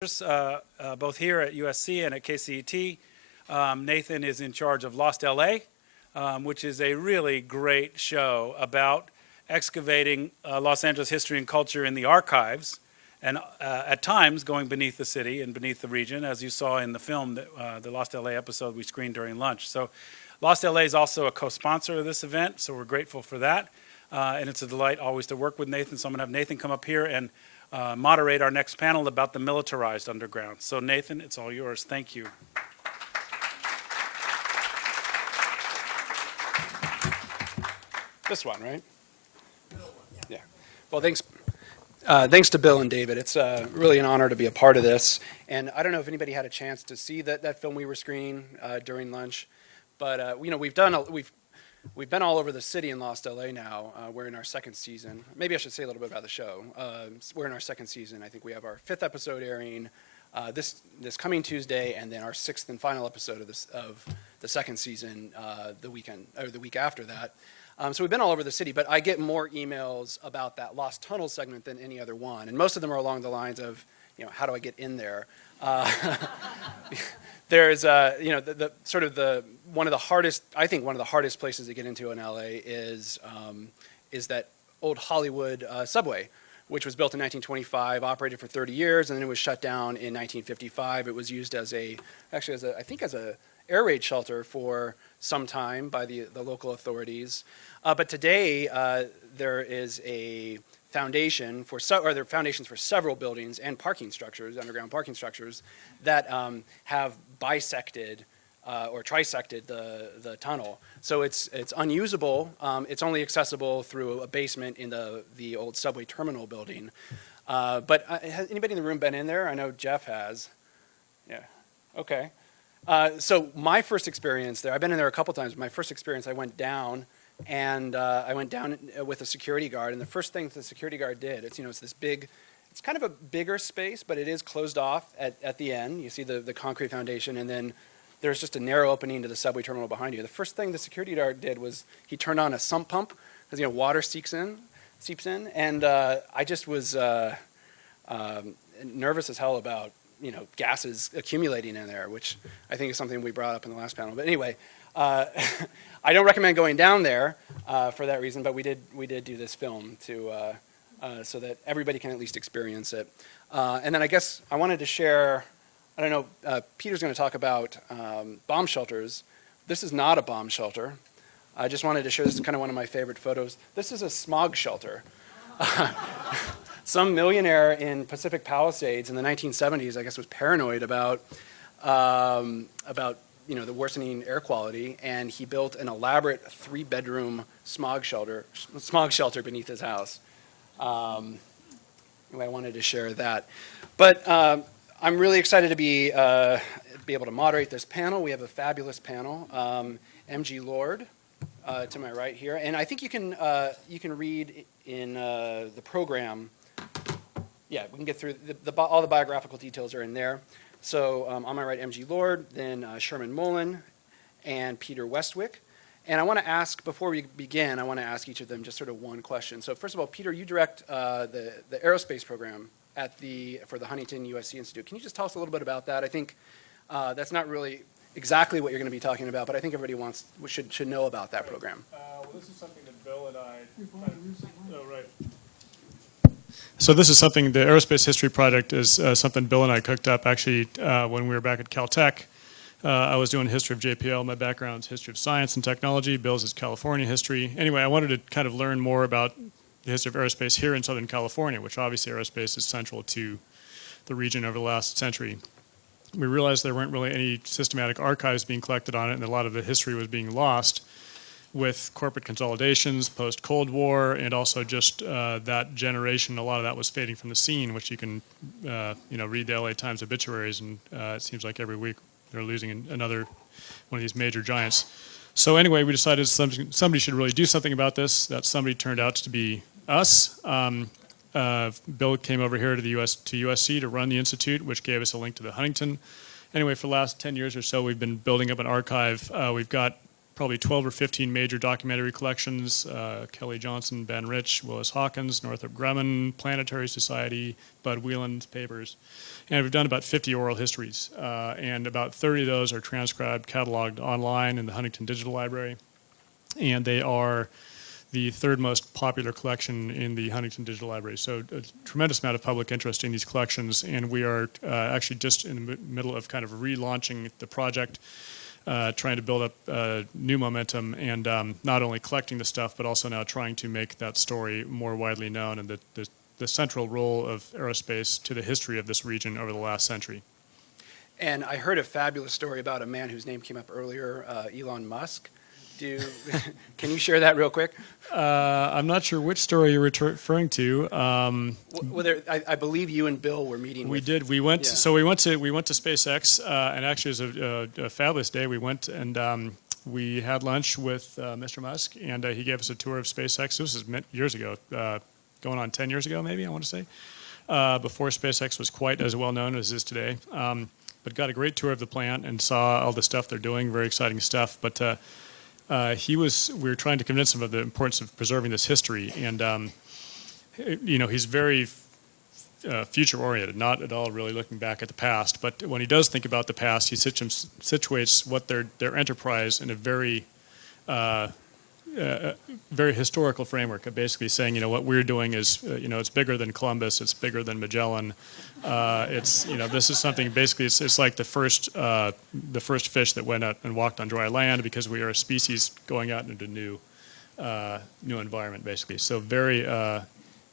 both here at USC and at KCET. Nathan is in charge of Lost LA, which is a really great show about excavating Los Angeles history and culture in the archives, and at times going beneath the city and beneath the region, as you saw in the film, the Lost LA episode we screened during lunch. So Lost LA is also a co-sponsor of this event, so we're grateful for that. And it's a delight always to work with Nathan, so I'm going to have Nathan come up here and moderate our next panel about the militarized underground. So Nathan, it's all yours. Thank you. This one, right? Yeah. Well, thanks to Bill and David. It's really an honor to be a part of this. And I don't know if anybody had a chance to see that film we were screening during lunch, but we've been all over the city in Lost LA now. We're in our second season. Maybe I should say a little bit about the show. We're in our second season. I think we have our 5th episode airing this coming Tuesday, and then our 6th and final episode of the second season the week after that. So we've been all over the city, but I get more emails about that Lost Tunnel segment than any other one, and most of them are along the lines of, how do I get in there? There's, one of the hardest places to get into in LA is that old Hollywood subway, which was built in 1925, operated for 30 years, and then it was shut down in 1955. It was used as a air raid shelter for some time by the local authorities. But today, there is a foundation there are foundations for several buildings and parking structures, underground parking structures, that have bisected or trisected the tunnel. So it's unusable. It's only accessible through a basement in the old subway terminal building. But has anybody in the room been in there? I know Jeff has. Yeah. Okay. So my first experience there, I've been in there a couple times. My first experience, I went down. And I went down with a security guard, and the first thing the security guard did, it's this big, it's kind of a bigger space, but it is closed off at the end. You see the concrete foundation, and then there's just a narrow opening to the subway terminal behind you. The first thing the security guard did was he turned on a sump pump, because water seeps in, and I just was nervous as hell about gases accumulating in there, which I think is something we brought up in the last panel. But anyway. I don't recommend going down there for that reason, but we did do this film so that everybody can at least experience it. And then I guess I wanted to share, I don't know, Peter's going to talk about bomb shelters. This is not a bomb shelter. I just wanted to share, this is kind of one of my favorite photos. This is a smog shelter. Some millionaire in Pacific Palisades in the 1970s, I guess, was paranoid about the worsening air quality, and he built an elaborate 3-bedroom smog shelter beneath his house. Anyway, I wanted to share that. But I'm really excited to be able to moderate this panel. We have a fabulous panel. MG Lord to my right here, and I think you can read in the program. Yeah, we can get through all the biographical details are in there. So on my right, MG Lord, then Sherman Mullin, and Peter Westwick. And I want to ask, before we begin, I want to ask each of them just sort of one question. So first of all, Peter, you direct the Aerospace program for the Huntington-USC Institute. Can you just tell us a little bit about that? I think that's not really exactly what you're going to be talking about, but I think everybody should know about that program. Well, this is something that Bill and I... Oh, right. So this is something, the Aerospace History Project is something Bill and I cooked up actually when we were back at Caltech. I was doing history of JPL. My background is history of science and technology. Bill's is California history. Anyway, I wanted to kind of learn more about the history of aerospace here in Southern California, which obviously aerospace is central to the region over the last century. We realized there weren't really any systematic archives being collected on it, and a lot of the history was being lost with corporate consolidations post-Cold War, and also just that generation, a lot of that was fading from the scene, which you can read the LA Times obituaries, and it seems like every week they're losing another one of these major giants. So anyway, we decided somebody should really do something about this. That somebody turned out to be us. Bill came over here to USC to run the institute, which gave us a link to the Huntington. Anyway, for the last 10 years or so, we've been building up an archive. We've got probably 12 or 15 major documentary collections, Kelly Johnson, Ben Rich, Willis Hawkins, Northrop Grumman, Planetary Society, Bud Whelan's papers. And we've done about 50 oral histories, and about 30 of those are transcribed, cataloged online in the Huntington Digital Library. And they are the third most popular collection in the Huntington Digital Library. So a tremendous amount of public interest in these collections, and we are actually just in the middle of kind of relaunching the project, trying to build up new momentum, and not only collecting the stuff, but also now trying to make that story more widely known, and the central role of aerospace to the history of this region over the last century. And I heard a fabulous story about a man whose name came up earlier, Elon Musk. Can you share that real quick? I'm not sure which story you're referring to. I believe you and Bill were meeting. We did. We went. Yeah. So we went to SpaceX, and actually it was a fabulous day. We went and we had lunch with Mr. Musk, and he gave us a tour of SpaceX. This was years ago, going on 10 years ago, maybe I want to say, before SpaceX was quite as well known as it is today. But got a great tour of the plant and saw all the stuff they're doing. Very exciting stuff. But we were trying to convince him of the importance of preserving this history, and he's very future-oriented, not at all really looking back at the past. But when he does think about the past, he situates what their enterprise in a very very historical framework of basically saying, what we're doing is, it's bigger than Columbus, it's bigger than Magellan. This is something, basically, it's like the first fish that went out and walked on dry land, because we are a species going out into new environment, basically. So very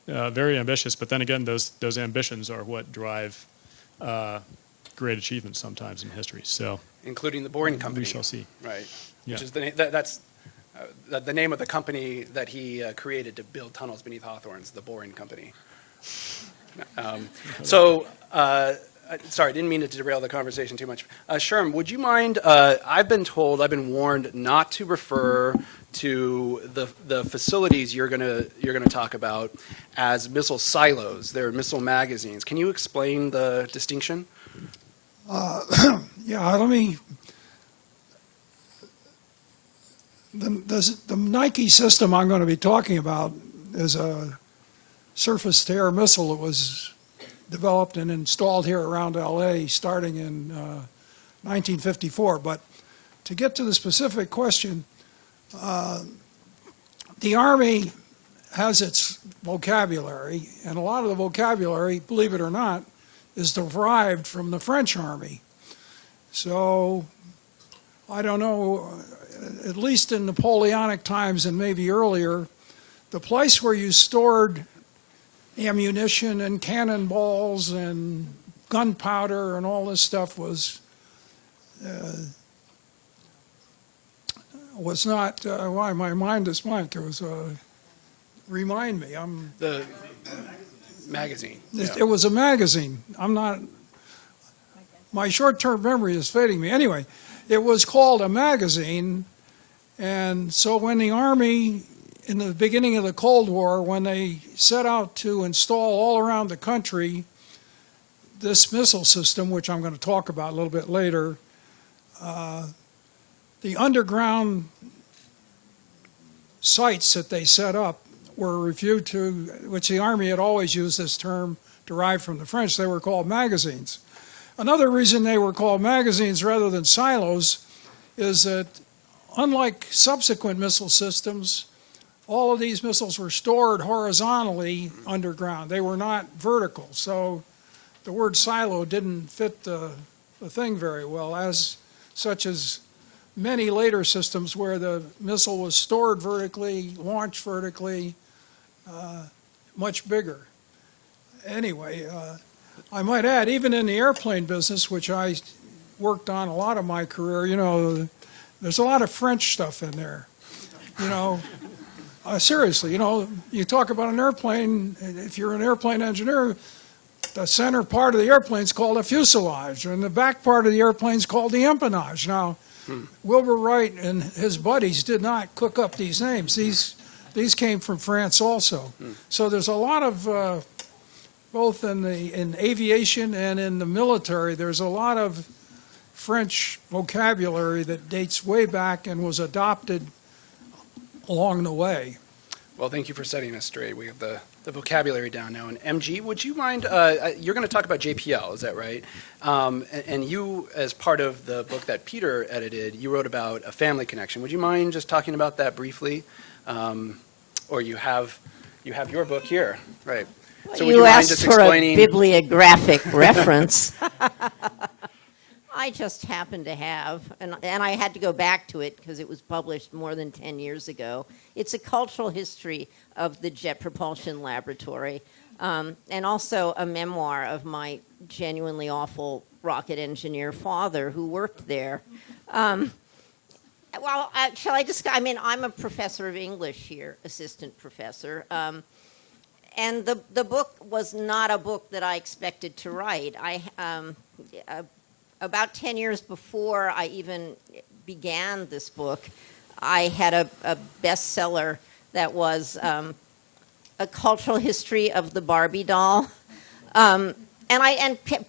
ambitious, but then again, those ambitions are what drive great achievements sometimes in history. So, including the Boring Company. We shall see. Right. Yeah. Which is that's the name of the company that he created to build tunnels beneath Hawthorne's, the Boring Company. Sorry, didn't mean to derail the conversation too much. Sherman, would you mind, I've been warned not to refer to the facilities you're gonna talk about as missile silos. They're missile magazines. Can you explain the distinction? Yeah, let me. The Nike system I'm going to be talking about is a surface-to-air missile that was developed and installed here around LA starting in 1954. But to get to the specific question, the Army has its vocabulary, and a lot of the vocabulary, believe it or not, is derived from the French Army. So I don't know, at least in Napoleonic times and maybe earlier, the place where you stored ammunition and cannonballs and gunpowder and all this stuff was not, why my mind is blank. It was, remind me, the magazine. It was a magazine. My short-term memory is fading me. Anyway, it was called a magazine, and so when the Army, in the beginning of the Cold War, when they set out to install all around the country this missile system, which I'm going to talk about a little bit later, the underground sites that they set up were reviewed to, which the Army had always used this term derived from the French, they were called magazines. Another reason they were called magazines rather than silos is that, unlike subsequent missile systems, all of these missiles were stored horizontally underground. They were not vertical, so the word silo didn't fit the thing very well, such as many later systems where the missile was stored vertically, launched vertically, much bigger. Anyway, I might add, even in the airplane business, which I worked on a lot of my career, there's a lot of French stuff in there. Seriously, you talk about an airplane, if you're an airplane engineer, the center part of the airplane is called a fuselage, and the back part of the airplane is called the empennage. Now, Wilbur Wright and his buddies did not cook up these names. These came from France also. So there's a lot of, both in aviation and in the military, there's a lot of French vocabulary that dates way back and was adopted along the way. Well, thank you for setting us straight. We have the vocabulary down now. And MG, would you mind, you're going to talk about JPL, is that right? And you, as part of the book that Peter edited, you wrote about a family connection. Would you mind just talking about that briefly? Or you have your book here, right? Well, So would you mind asked just for explaining? a bibliographic reference. I just happen to have, and I had to go back to it because it was published more than 10 years ago. It's a cultural history of the Jet Propulsion Laboratory, and also a memoir of my genuinely awful rocket engineer father who worked there. Well, shall I just, I mean, I'm a professor of English here, assistant professor. And the book was not a book that I expected to write. About 10 years before I even began this book, I had a bestseller that was a cultural history of the Barbie doll. And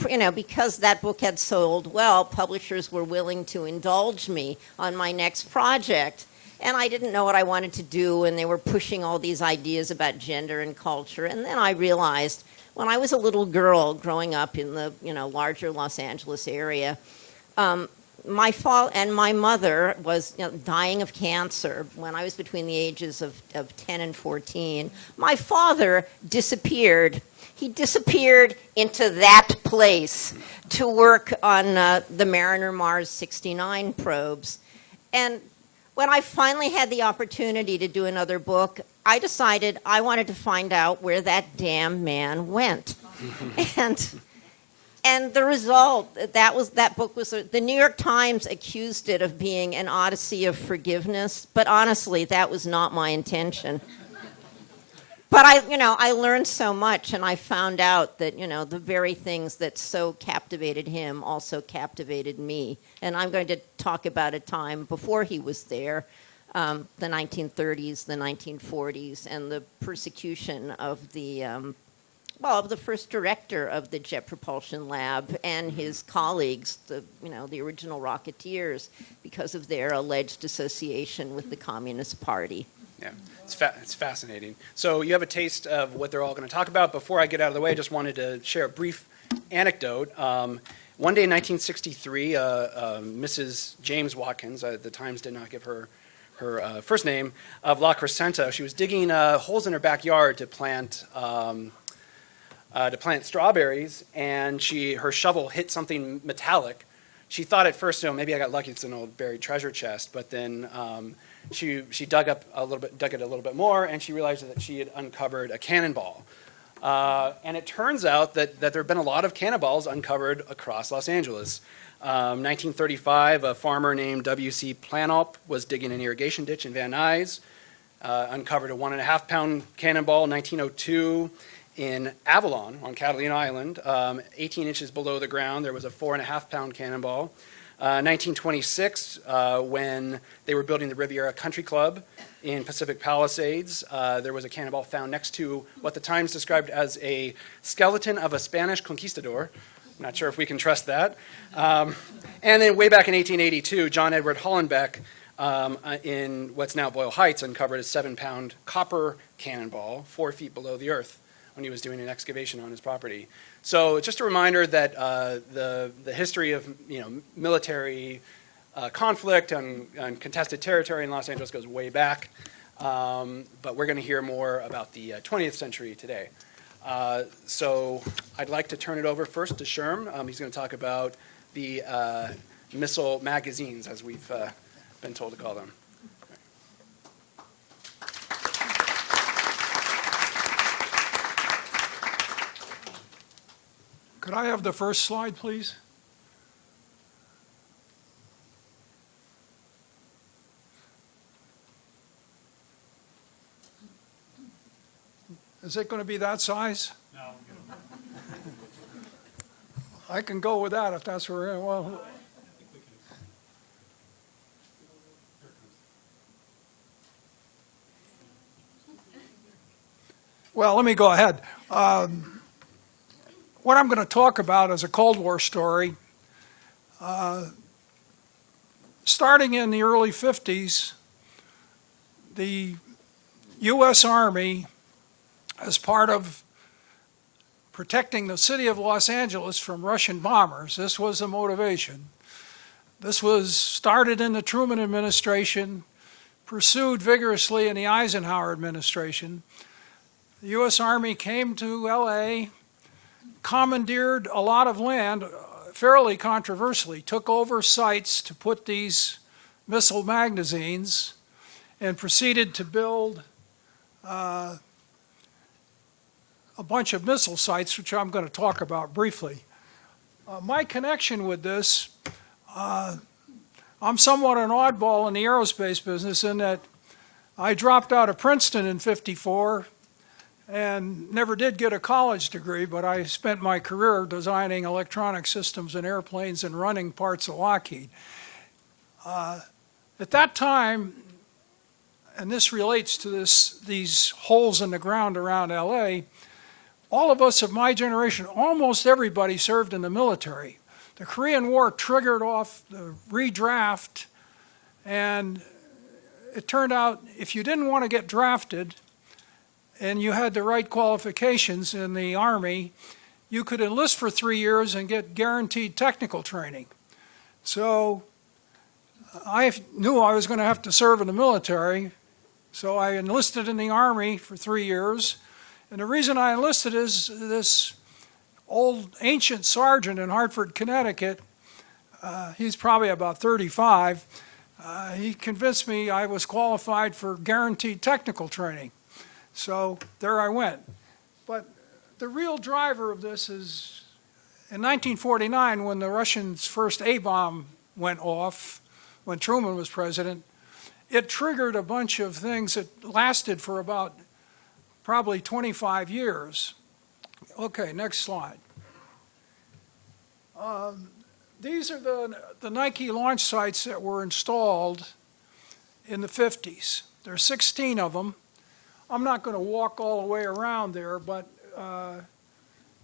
you know, because that book had sold well, publishers were willing to indulge me on my next project. And I didn't know what I wanted to do, and they were pushing all these ideas about gender and culture. And then I realized, when I was a little girl growing up in the larger Los Angeles area, my mother was dying of cancer when I was between the ages of 10 and 14. My father disappeared. He disappeared into that place to work on the Mariner Mars 69 probes. And when I finally had the opportunity to do another book, I decided I wanted to find out where that damn man went. And the result, that book was, the New York Times accused it of being an odyssey of forgiveness, but honestly, that was not my intention. But I learned so much, and I found out that, the very things that so captivated him also captivated me. And I'm going to talk about a time before he was there, the 1930s, the 1940s, and the persecution of of the first director of the Jet Propulsion Lab and his colleagues, the original Rocketeers, because of their alleged association with the Communist Party. Yeah, it's fascinating. So you have a taste of what they're all going to talk about. Before I get out of the way, I just wanted to share a brief anecdote. One day in 1963, Mrs. James Watkins, the Times did not give her first name, of La Crescenta, she was digging holes in her backyard to plant strawberries, and her shovel hit something metallic. She thought at first, maybe I got lucky, it's an old buried treasure chest, but then she dug it a little bit more, and she realized that she had uncovered a cannonball. And it turns out that there have been a lot of cannonballs uncovered across Los Angeles. 1935, a farmer named W.C. Planalp was digging an irrigation ditch in Van Nuys, uncovered a 1.5-pound cannonball. 1902, in Avalon on Catalina Island, 18 inches below the ground, there was a 4.5-pound cannonball. 1926, when they were building the Riviera Country Club in Pacific Palisades, there was a cannonball found next to what the Times described as a skeleton of a Spanish conquistador. I'm not sure if we can trust that. And then way back in 1882, John Edward Hollenbeck in what's now Boyle Heights uncovered a 7-pound copper cannonball 4 feet below the earth when he was doing an excavation on his property. So just a reminder that the history of military conflict and contested territory in Los Angeles goes way back, but we're going to hear more about the 20th century today. So I'd like to turn it over first to Sherm. He's going to talk about the missile magazines, as we've been told to call them. Could I have the first slide, please? Is it going to be that size? No. I can go with that if that's where we're in. Well, let me go ahead. What I'm going to talk about is a Cold War story Starting in the early 50s, the U.S. Army, as part of protecting the city of Los Angeles from Russian bombers, this was the motivation. This was started in the Truman administration, pursued vigorously in the Eisenhower administration. The U.S. Army came to L.A., commandeered a lot of land, fairly controversially, took over sites to put these missile magazines and proceeded to build a bunch of missile sites, which I'm going to talk about briefly. My connection with this, I'm somewhat an oddball in the aerospace business in that I dropped out of Princeton in '54 and never did get a college degree, but I spent my career designing electronic systems in airplanes and running parts of Lockheed. At that time, and this relates to these holes in the ground around LA, all of us of my generation, almost everybody served in the military. The Korean War triggered off the redraft, and it turned out if you didn't want to get drafted and you had the right qualifications in the Army, you could enlist for 3 years and get guaranteed technical training. So I knew I was going to have to serve in the military, so I enlisted in the Army for 3 years. And the reason I enlisted is this old ancient sergeant in Hartford, Connecticut, he's probably about 35, he convinced me I was qualified for guaranteed technical training. So there I went. But the real driver of this is in 1949, when the Russians' first A-bomb went off, when Truman was president, it triggered a bunch of things that lasted for about probably 25 years. Okay, next slide. These are the Nike launch sites that were installed in the 50s. There are 16 of them. I'm not going to walk all the way around there, but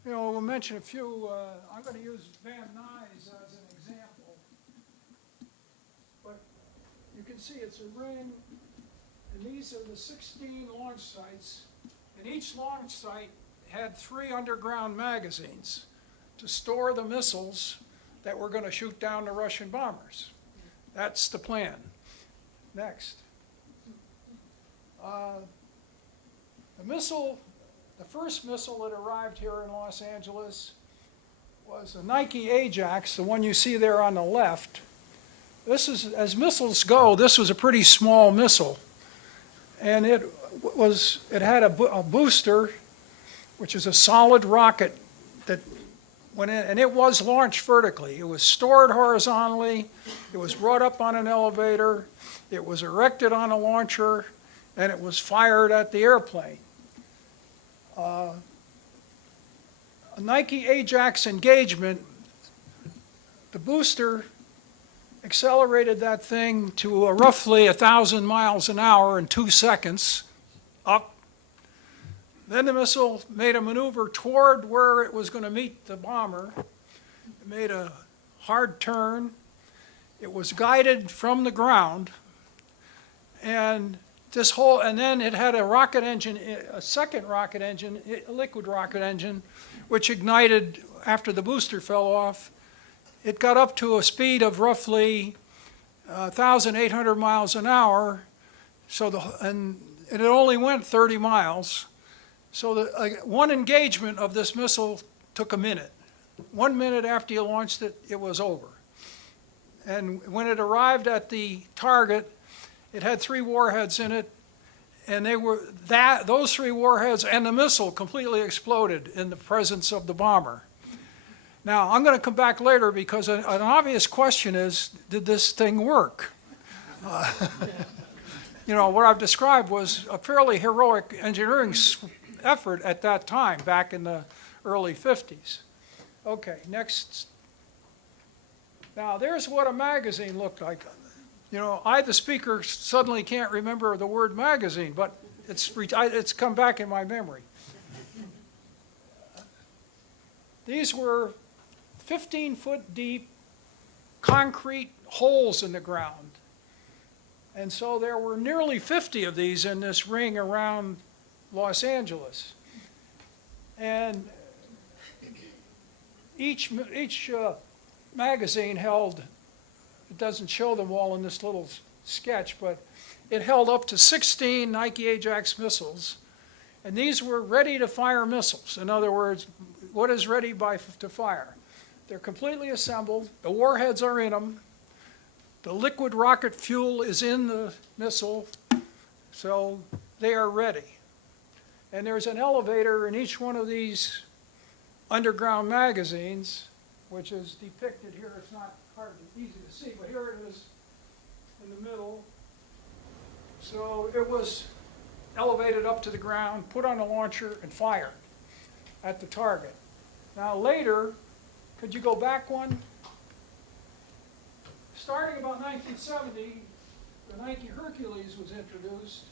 we'll mention a few. I'm going to use Van Nuys as an example. But you can see it's a ring, and these are the 16 launch sites. And each launch site had 3 underground magazines to store the missiles that were going to shoot down the Russian bombers. That's the plan. Next. The first missile that arrived here in Los Angeles was a Nike Ajax, the one you see there on the left. This is, as missiles go, this was a pretty small missile. And it had a booster, which is a solid rocket that went in, and it was launched vertically. It was stored horizontally, it was brought up on an elevator, it was erected on a launcher, and it was fired at the airplane. A Nike Ajax engagement, the booster accelerated that thing to roughly 1,000 miles an hour in 2 seconds, up. Then the missile made a maneuver toward where it was going to meet the bomber. It made a hard turn. It was guided from the ground, and then it had a rocket engine, a second rocket engine, a liquid rocket engine, which ignited after the booster fell off. It got up to a speed of roughly 1,800 miles an hour, and it only went 30 miles. So one engagement of this missile took a minute. 1 minute after you launched it, it was over. And when it arrived at the target, it had 3 warheads in it, and those 3 warheads and the missile completely exploded in the presence of the bomber. Now, I'm going to come back later because an obvious question is, did this thing work? What I've described was a fairly heroic engineering effort at that time, back in the early 50s. Okay, next. Now, there's what a magazine looked like. The speaker, suddenly can't remember the word magazine, but it's come back in my memory. These were 15-foot deep concrete holes in the ground. And so there were nearly 50 of these in this ring around Los Angeles. And each magazine held, it doesn't show them all in this little sketch, but it held up to 16 Nike Ajax missiles. And these were ready-to-fire missiles. In other words, what is ready to fire? They're completely assembled. The warheads are in them. The liquid rocket fuel is in the missile, so they are ready. And there's an elevator in each one of these underground magazines, which is depicted here. It's not easy to see, but here it is in the middle. So it was elevated up to the ground, put on a launcher, and fired at the target. Now later, could you go back one? Starting about 1970, the Nike Hercules was introduced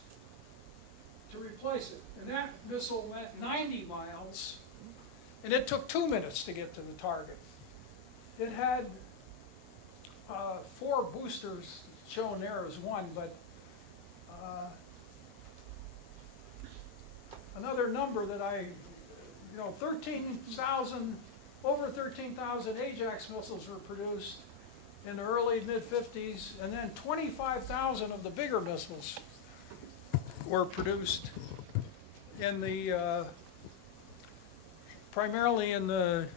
to replace it. And that missile went 90 miles, and it took 2 minutes to get to the target. It had 4 boosters, shown there as one, but another number that over 13,000 Ajax missiles were produced in the early mid-50s, and then 25,000 of the bigger missiles were produced in the, primarily in the,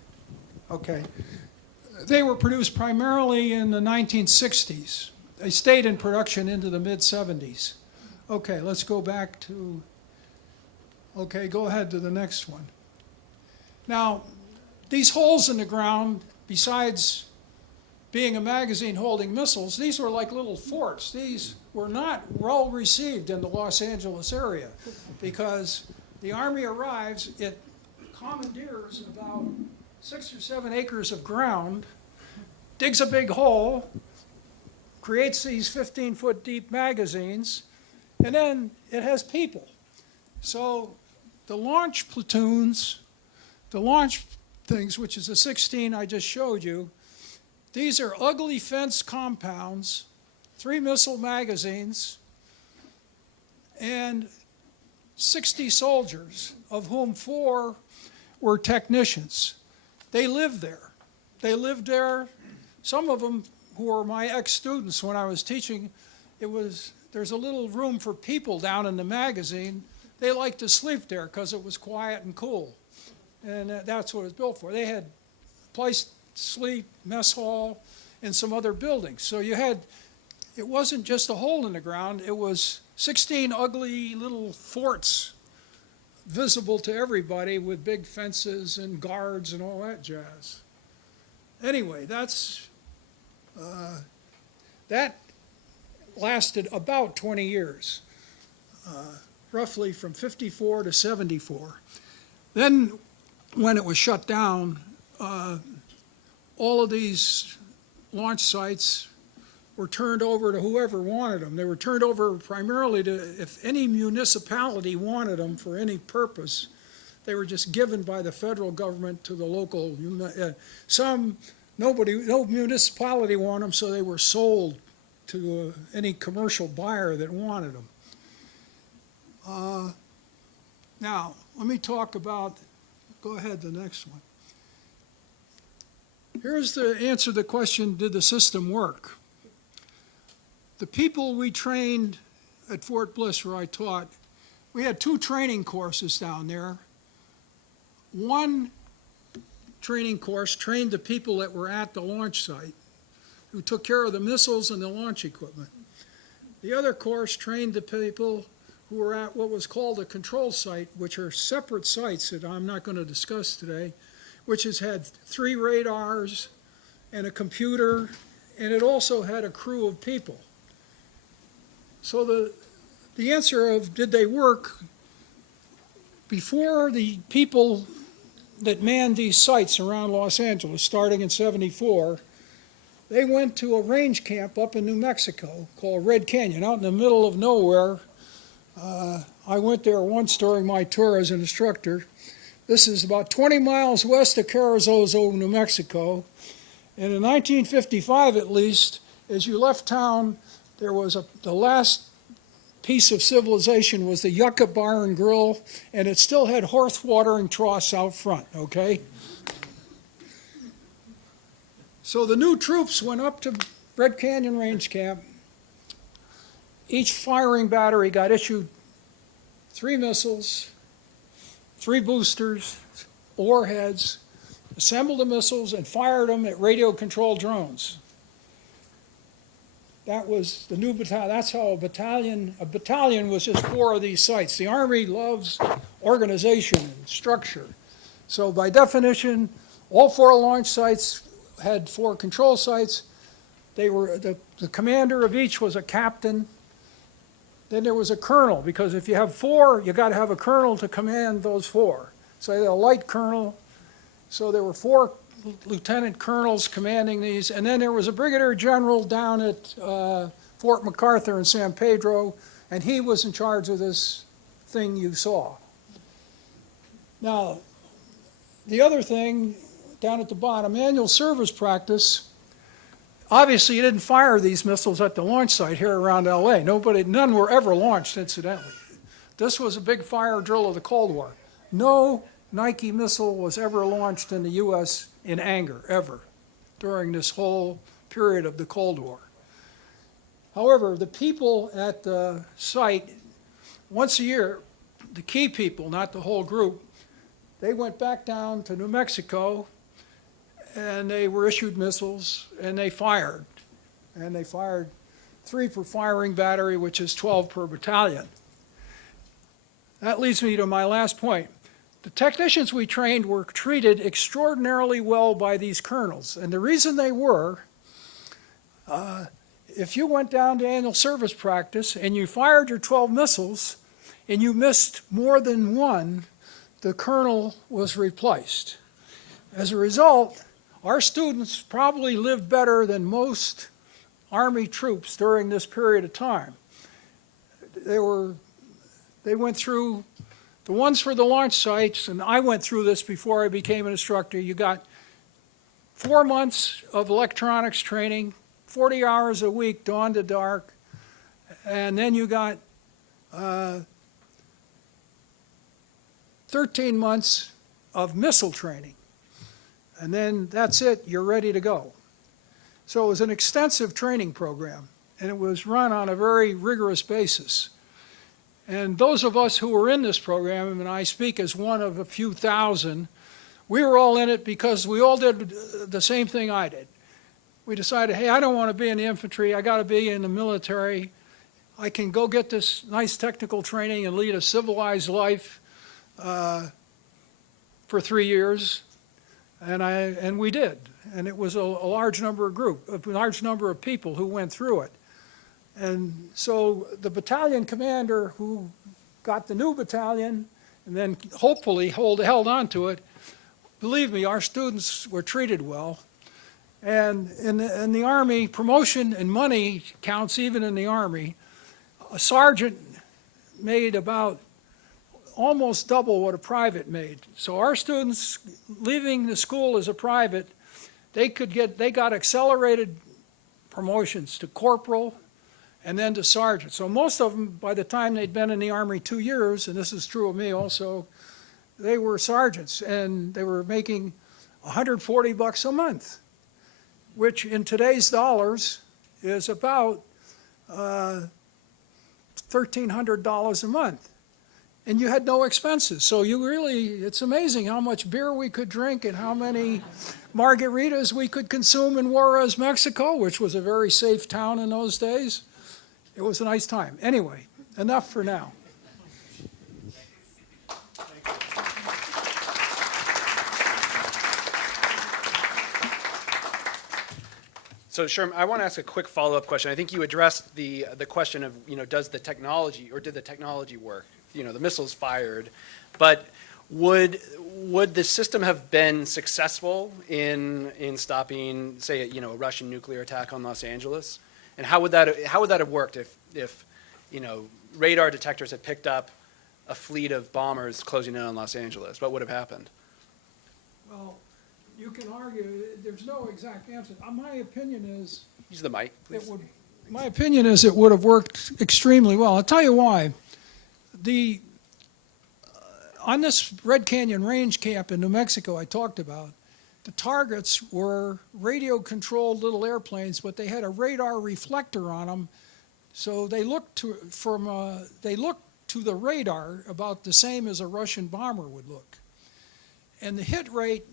they were produced primarily in the 1960s. They stayed in production into the mid-70s. Okay, let's go back to, go ahead to the next one. Now, these holes in the ground, besides being a magazine holding missiles, these were like little forts. These were not well received in the Los Angeles area because the Army arrives, it commandeers about 6 or 7 acres of ground, digs a big hole, creates these 15-foot deep magazines, and then it has people. So the launch platoons, the launch things, which is the 16 I just showed you, these are ugly fence compounds, 3 missile magazines, and 60 soldiers, of whom 4 were technicians. They lived there. They lived there. Some of them who were my ex-students when I was teaching, there's a little room for people down in the magazine. They liked to sleep there because it was quiet and cool. And that's what it was built for. They had a place to sleep, mess hall, and some other buildings. So it wasn't just a hole in the ground, it was 16 ugly little forts visible to everybody with big fences and guards and all that jazz. Anyway, that lasted about 20 years, roughly from 54 to 74. Then when it was shut down, all of these launch sites were turned over to whoever wanted them. They were turned over primarily to, if any municipality wanted them for any purpose, they were just given by the federal government to the local. No municipality wanted them, so they were sold to any commercial buyer that wanted them. Now, let me talk about, go ahead, the next one. Here's the answer to the question, did the system work? The people we trained at Fort Bliss, where I taught, we had 2 training courses down there. One training course trained the people that were at the launch site, who took care of the missiles and the launch equipment. The other course trained the people who were at what was called a control site, which are separate sites that I'm not going to discuss today, which has had 3 radars and a computer, and it also had a crew of people. So the answer of did they work, before the people that manned these sites around Los Angeles, starting in '74, they went to a range camp up in New Mexico called Red Canyon, out in the middle of nowhere. I went there once during my tour as an instructor. This is about 20 miles west of Carrizozo, New Mexico, And in 1955, at least, as you left town, there was the last piece of civilization was the Yucca Bar and Grill, and it still had horse watering troughs out front, okay? So the new troops went up to Red Canyon Range Camp. Each firing battery got issued 3 missiles, 3 boosters, warheads, assembled the missiles, and fired them at radio-controlled drones. That was the new battalion. That's how a battalion was just 4 of these sites. The Army loves organization and structure. So by definition, all 4 launch sites had 4 control sites. They were, the commander of each was a captain. Then there was a colonel, because if you have 4, you got to have a colonel to command those 4. So they had a light colonel. So there were 4 lieutenant colonels commanding these, and then there was a brigadier general down at Fort MacArthur in San Pedro, and he was in charge of this thing you saw. Now, the other thing down at the bottom, annual service practice. Obviously, you didn't fire these missiles at the launch site here around LA. None were ever launched, incidentally. This was a big fire drill of the Cold War. No Nike missile was ever launched in the U.S. in anger, ever, during this whole period of the Cold War. However, the people at the site, once a year, the key people, not the whole group, they went back down to New Mexico, and they were issued missiles, and they fired. And they fired 3 per firing battery, which is 12 per battalion. That leads me to my last point. The technicians we trained were treated extraordinarily well by these colonels. And the reason they were, if you went down to annual service practice and you fired your 12 missiles and you missed more than one, the colonel was replaced. As a result, our students probably lived better than most Army troops during this period of time. They went through the ones for the launch sites, and I went through this before I became an instructor. You got 4 months of electronics training, 40 hours a week, dawn to dark, and then you got 13 months of missile training. And then that's it, you're ready to go. So it was an extensive training program, and it was run on a very rigorous basis. And those of us who were in this program, and I speak as one of a few thousand, we were all in it because we all did the same thing I did. We decided, hey, I don't want to be in the infantry, I got to be in the military. I can go get this nice technical training and lead a civilized life for 3 years. And we did. And it was a large number of people who went through it. And so the battalion commander who got the new battalion and then hopefully held on to it, believe me, our students were treated well. And in the Army, promotion and money counts even in the Army. A sergeant made about almost double what a private made. So our students leaving the school as a private, they got accelerated promotions to corporal and then to sergeant. So most of them, by the time they'd been in the Army 2 years, and this is true of me also, they were sergeants, and they were making $140 a month, which in today's dollars is about $1,300 a month. And you had no expenses. So it's amazing how much beer we could drink and how many margaritas we could consume in Juarez, Mexico, which was a very safe town in those days. It was a nice time. Anyway, enough for now. So Sherman, I want to ask a quick follow-up question. I think you addressed the question of, does the technology, or did the technology work? The missiles fired, but would the system have been successful in stopping, say, a Russian nuclear attack on Los Angeles? And how would that have worked if radar detectors had picked up a fleet of bombers closing in on Los Angeles? What would have happened? Well, you can argue, there's no exact answer. My opinion is, Use the mic, please. it would have worked extremely well. I'll tell you why. On this Red Canyon Range camp in New Mexico I talked about, the targets were radio-controlled little airplanes, but they had a radar reflector on them, so they looked to the radar about the same as a Russian bomber would look. And the hit rate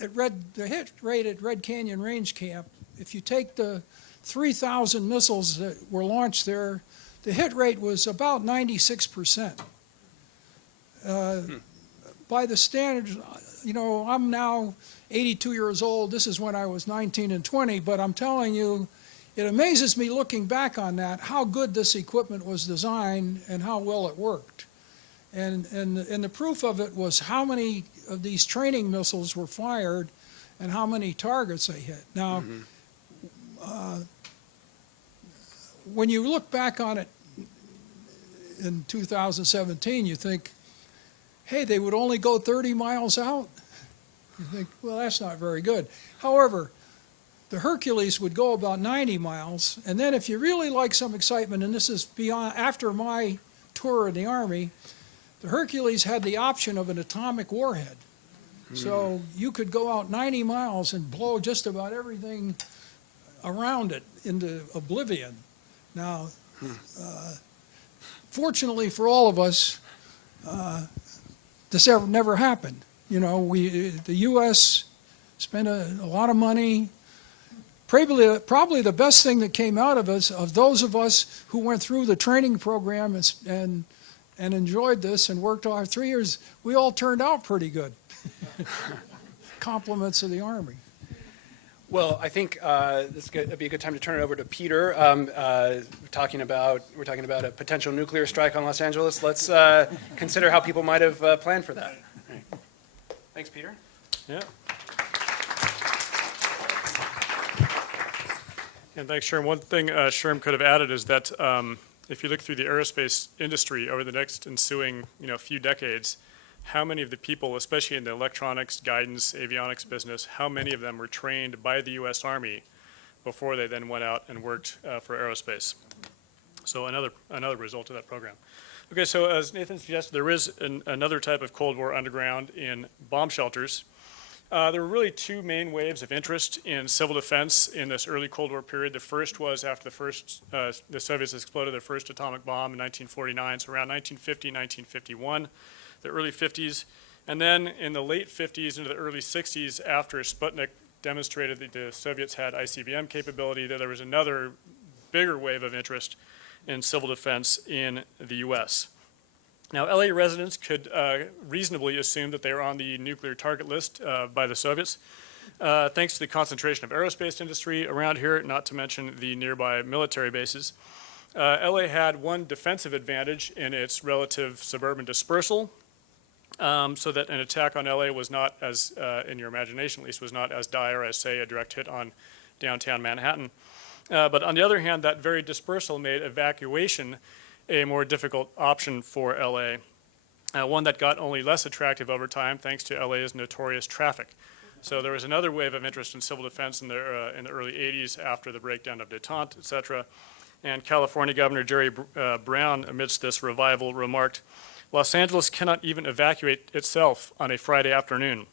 at Red Canyon Range Camp, if you take the 3,000 missiles that were launched there, the hit rate was about 96%. By the standards, you know, I'm now 82 years old. This is when I was 19 and 20, but I'm telling you, it amazes me looking back on that, how good this equipment was designed and how well it worked. And the proof of it was how many of these training missiles were fired and how many targets they hit. Now, when you look back on it in 2017, you think, hey, they would only go 30 miles out? You think, well, that's not very good. However, the Hercules would go about 90 miles, and then if you really like some excitement, and this is beyond after my tour of the Army, the Hercules had the option of an atomic warhead. So you could go out 90 miles and blow just about everything around it into oblivion. Now, fortunately for all of us, this never happened. You know, the U.S. spent a lot of money. Probably the best thing that came out of us, of those of us who went through the training program and enjoyed this and worked our 3 years, we all turned out pretty good. Compliments of the Army. Well, I think this would be a good time to turn it over to Peter. We're talking about a potential nuclear strike on Los Angeles. Let's consider how people might have planned for that. Right. Thanks, Peter. Yeah. And thanks, Sherman. One thing Sherman could have added is that if you look through the aerospace industry over the next ensuing, few decades, how many of the people, especially in the electronics, guidance, avionics business, how many of them were trained by the U.S. Army before they then went out and worked for aerospace? So another result of that program. Okay, so as Nathan suggested, there is another type of Cold War underground in bomb shelters. There were really two main waves of interest in civil defense in this early Cold War period. The first was after the Soviets exploded their first atomic bomb in 1949, so around 1950, 1951. The early 50s, and then in the late 50s into the early 60s, after Sputnik demonstrated that the Soviets had ICBM capability, there was another bigger wave of interest in civil defense in the U.S. Now, LA residents could reasonably assume that they are on the nuclear target list by the Soviets, thanks to the concentration of aerospace industry around here, not to mention the nearby military bases. LA had one defensive advantage in its relative suburban dispersal, so that an attack on LA was not as, in your imagination at least, was not as dire as, say, a direct hit on downtown Manhattan. But on the other hand, that very dispersal made evacuation a more difficult option for LA, one that got only less attractive over time thanks to LA's notorious traffic. So there was another wave of interest in civil defense in the early 80s after the breakdown of détente, et cetera. And California Governor Jerry Brown, amidst this revival, remarked, "Los Angeles cannot even evacuate itself on a Friday afternoon,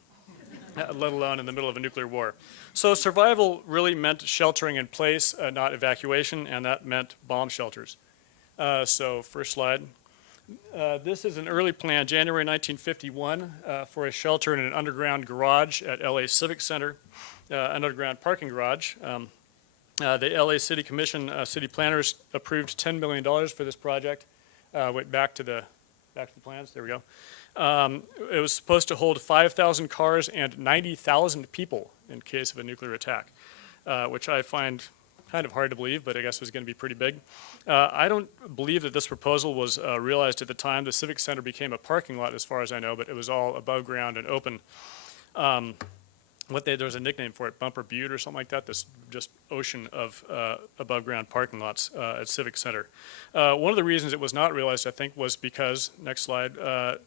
let alone in the middle of a nuclear war." So survival really meant sheltering in place, not evacuation, and that meant bomb shelters. So first slide. This is an early plan, January 1951, for a shelter in an underground garage at LA Civic Center, an underground parking garage. The LA City Commission, city planners approved $10 million for this project. Wait, back to the plans, there we go. It was supposed to hold 5,000 cars and 90,000 people in case of a nuclear attack, which I find kind of hard to believe, but I guess it was going to be pretty big. I don't believe that this proposal was realized at the time. The Civic Center became a parking lot as far as I know, but it was all above ground and open. There was a nickname for it, Bumper Butte or something like that, this just ocean of above ground parking lots at Civic Center. One of the reasons it was not realized, I think, was because, next slide,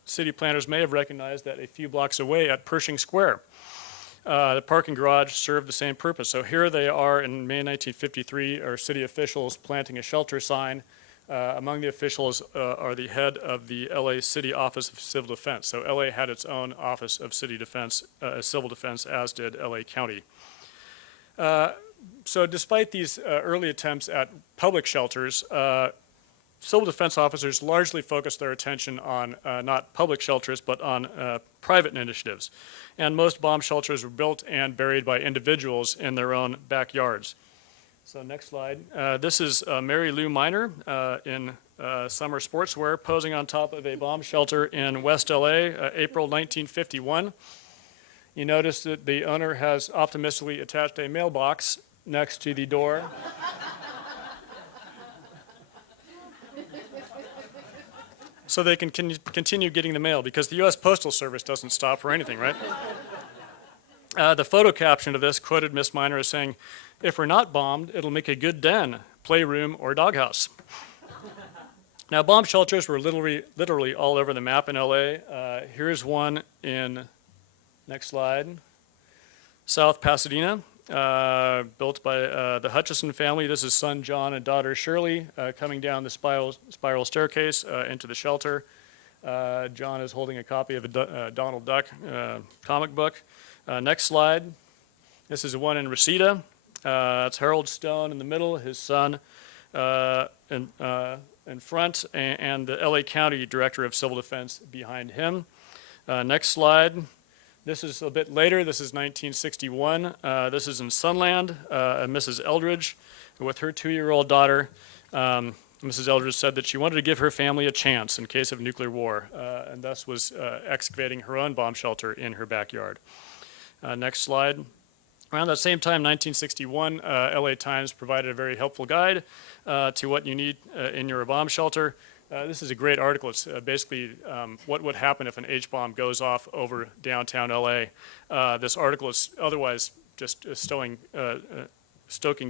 city planners may have recognized that a few blocks away at Pershing Square, the parking garage served the same purpose. So here they are in May 1953, are city officials planting a shelter sign. Among the officials are the head of the LA City Office of Civil Defense. So LA had its own Office of City Defense, Civil Defense, as did LA County. So despite these early attempts at public shelters, civil defense officers largely focused their attention on not public shelters, but on private initiatives. And most bomb shelters were built and buried by individuals in their own backyards. So next slide. This is Mary Lou Miner in summer sportswear posing on top of a bomb shelter in West LA, April 1951. You notice that the owner has optimistically attached a mailbox next to the door. So they can continue getting the mail, because the U.S. Postal Service doesn't stop for anything, right? The photo caption of this quoted Miss Miner as saying, "If we're not bombed, it'll make a good den, playroom, or doghouse." Now, bomb shelters were literally all over the map in L.A. Here's one in, next slide, South Pasadena, built by the Hutchison family. This is son John and daughter Shirley coming down the spiral staircase into the shelter. John is holding a copy of a Donald Duck comic book. Next slide. This is one in Reseda. It's Harold Stone in the middle, his son in front, and the LA County Director of Civil Defense behind him. Next slide. This is a bit later. This is 1961. This is in Sunland. Mrs. Eldridge with her 2-year-old daughter. Mrs. Eldridge said that she wanted to give her family a chance in case of nuclear war, and thus was excavating her own bomb shelter in her backyard. Next slide. Around that same time, 1961, LA Times provided a very helpful guide to what you need in your bomb shelter. This is a great article. It's basically what would happen if an H-bomb goes off over downtown LA. This article is otherwise just stoking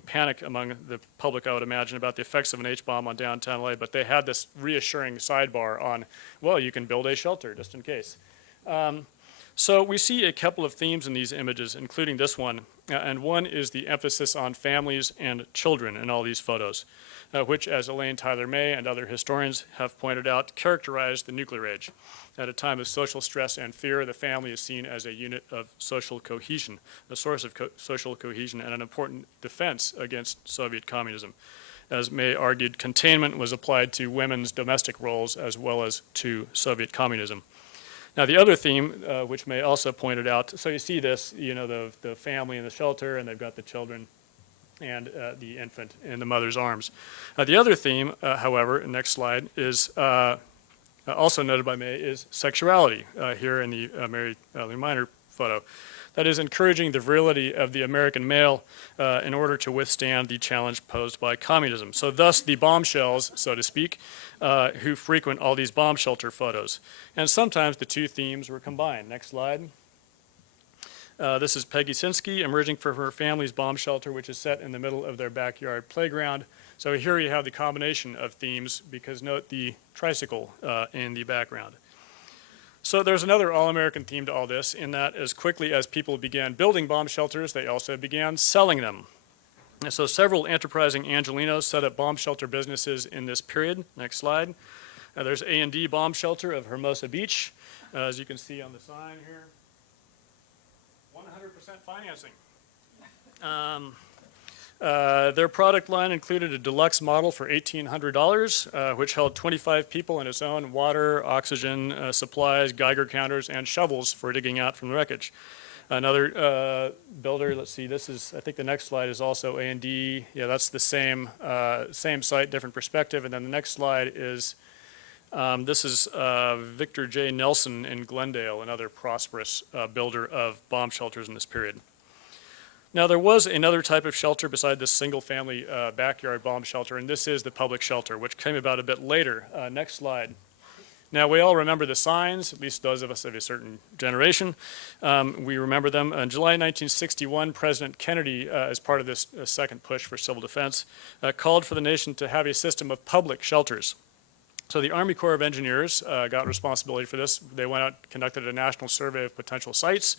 panic among the public, I would imagine, about the effects of an H-bomb on downtown LA, but they had this reassuring sidebar on, well, you can build a shelter just in case. So we see a couple of themes in these images, including this one, and one is the emphasis on families and children in all these photos, which, as Elaine Tyler May and other historians have pointed out, characterized the nuclear age. At a time of social stress and fear, the family is seen as a unit of social cohesion, a source of social cohesion, and an important defense against Soviet communism. As May argued, containment was applied to women's domestic roles as well as to Soviet communism. Now, the other theme, which May also pointed out, so you see this, you know, the family in the shelter, and they've got the children and the infant in the mother's arms. The other theme, however, next slide, is also noted by May, is sexuality, here in the Mary Lou Miner photo. That is, encouraging the virility of the American male in order to withstand the challenge posed by communism. So thus the bombshells, so to speak, who frequent all these bomb shelter photos. And sometimes the two themes were combined. Next slide. This is Peggy Sinsky emerging from her family's bomb shelter, which is set in the middle of their backyard playground. So here you have the combination of themes, because note the tricycle in the background. So there's another all-American theme to all this, in that as quickly as people began building bomb shelters, they also began selling them. And so several enterprising Angelenos set up bomb shelter businesses in this period. Next slide. There's A&D Bomb Shelter of Hermosa Beach, as you can see on the sign here. 100% financing. Their product line included a deluxe model for $1,800, which held 25 people in its own water, oxygen, supplies, Geiger counters, and shovels for digging out from the wreckage. Another builder, let's see, this is, I think the next slide is also A&D. Yeah, that's the same site, different perspective. And then the next slide is, this is Victor J. Nelson in Glendale, another prosperous builder of bomb shelters in this period. Now, there was another type of shelter beside this single-family backyard bomb shelter, and this is the public shelter, which came about a bit later. Next slide. Now, we all remember the signs, at least those of us of a certain generation. We remember them. In July 1961, President Kennedy, as part of this second push for civil defense, called for the nation to have a system of public shelters. So the Army Corps of Engineers got responsibility for this. They went out, conducted a national survey of potential sites.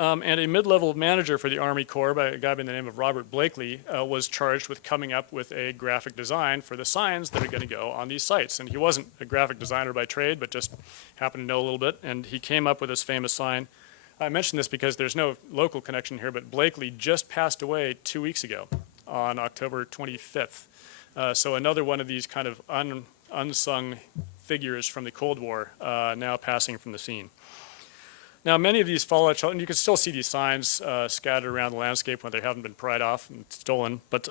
And a mid-level manager for the Army Corps, by a guy by the name of Robert Blakely, was charged with coming up with a graphic design for the signs that are going to go on these sites. And he wasn't a graphic designer by trade, but just happened to know a little bit. And he came up with this famous sign. I mention this because there's no local connection here, but Blakely just passed away 2 weeks ago on October 25th. So another one of these kind of unsung figures from the Cold War now passing from the scene. Now, many of these fallout shelters, and you can still see these signs scattered around the landscape when they haven't been pried off and stolen, but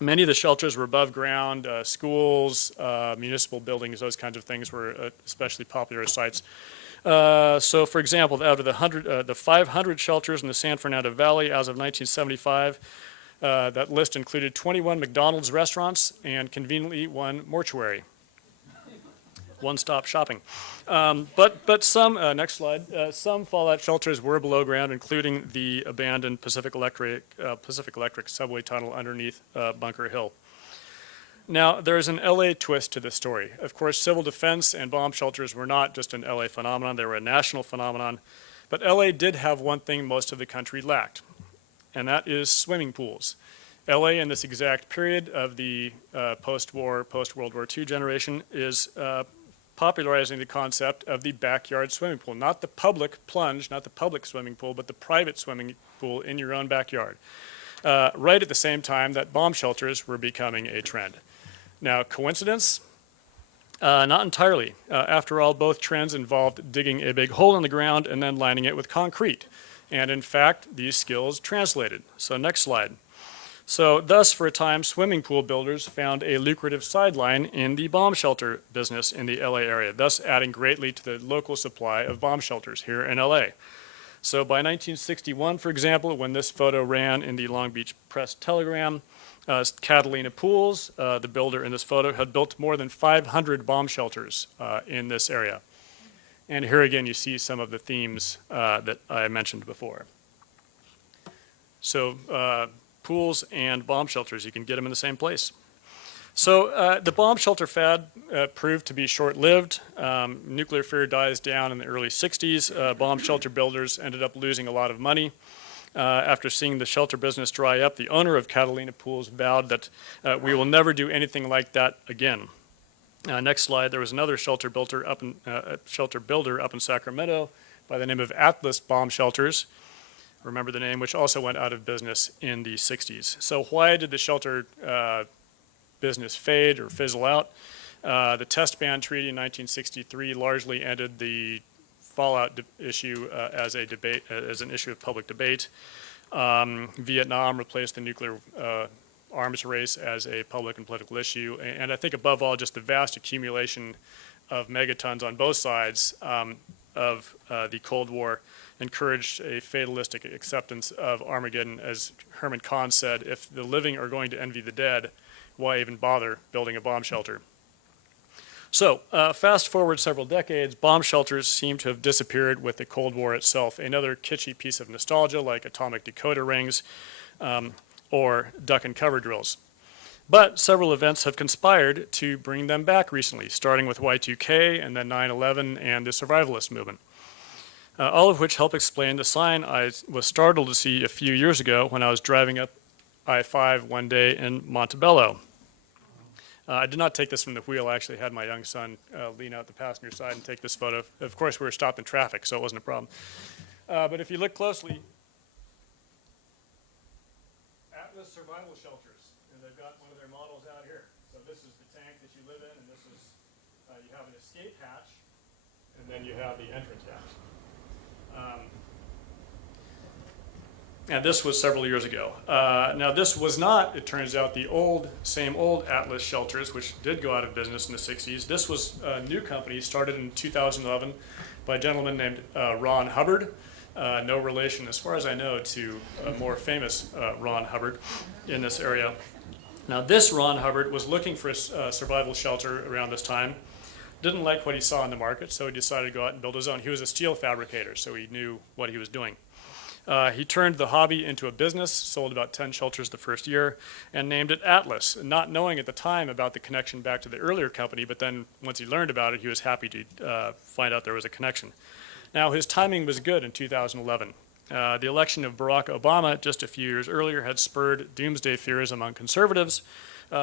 many of the shelters were above ground. Schools, municipal buildings, those kinds of things were especially popular sites. So, for example, out of the 500 shelters in the San Fernando Valley as of 1975, that list included 21 McDonald's restaurants and conveniently one mortuary. One-stop shopping. But some, next slide, some fallout shelters were below ground, including the abandoned Pacific Electric subway tunnel underneath Bunker Hill. Now, there's an LA twist to this story. Of course, civil defense and bomb shelters were not just an LA phenomenon, they were a national phenomenon. But LA did have one thing most of the country lacked, and that is swimming pools. LA in this exact period of the post-war, post-World War II generation is popularizing the concept of the backyard swimming pool. Not the public plunge, not the public swimming pool, but the private swimming pool in your own backyard. Right at the same time that bomb shelters were becoming a trend. Now, coincidence? Not entirely. After all, both trends involved digging a big hole in the ground and then lining it with concrete. And in fact, these skills translated. So next slide. So thus, for a time, swimming pool builders found a lucrative sideline in the bomb shelter business in the LA area, thus adding greatly to the local supply of bomb shelters here in LA. So by 1961, for example, when this photo ran in the Long Beach Press Telegram, Catalina Pools, the builder in this photo, had built more than 500 bomb shelters in this area. And here again, you see some of the themes that I mentioned before. So pools and bomb shelters, you can get them in the same place. So the bomb shelter fad proved to be short-lived. Nuclear fear dies down in the early 60s. Bomb shelter builders ended up losing a lot of money. After seeing the shelter business dry up, the owner of Catalina Pools vowed that we will never do anything like that again. Next slide, there was another shelter builder up in Sacramento by the name of Atlas Bomb Shelters. Remember the name, which also went out of business in the 60s. So why did the shelter business fade or fizzle out? The Test Ban Treaty in 1963 largely ended the fallout issue as an issue of public debate. Vietnam replaced the nuclear arms race as a public and political issue. And I think above all, just the vast accumulation of megatons on both sides of the Cold War encouraged a fatalistic acceptance of Armageddon. As Herman Kahn said, if the living are going to envy the dead, why even bother building a bomb shelter? So fast forward several decades, bomb shelters seem to have disappeared with the Cold War itself. Another kitschy piece of nostalgia like atomic decoder rings or duck and cover drills. But several events have conspired to bring them back recently, starting with Y2K and then 9/11 and the survivalist movement. All of which help explain the sign I was startled to see a few years ago when I was driving up I-5 one day in Montebello. I did not take this from the wheel. I actually had my young son lean out the passenger side and take this photo. Of course, we were stopped in traffic, so it wasn't a problem. But if you look closely, Atlas Survival Shelters, and they've got one of their models out here. So this is the tank that you live in, and this is, you have an escape hatch, and then you have the entrance hatch. And this was several years ago. Now this was not, it turns out, the same old Atlas shelters, which did go out of business in the 60s. This was a new company started in 2011 by a gentleman named Ron Hubbard. No relation, as far as I know, to a more famous Ron Hubbard in this area. Now this Ron Hubbard was looking for a survival shelter around this time. Didn't like what he saw in the market, so he decided to go out and build his own. He was a steel fabricator, so he knew what he was doing. He turned the hobby into a business, sold about 10 shelters the first year, and named it Atlas, not knowing at the time about the connection back to the earlier company, but then once he learned about it, he was happy to find out there was a connection. Now, his timing was good in 2011. The election of Barack Obama just a few years earlier had spurred doomsday fears among conservatives,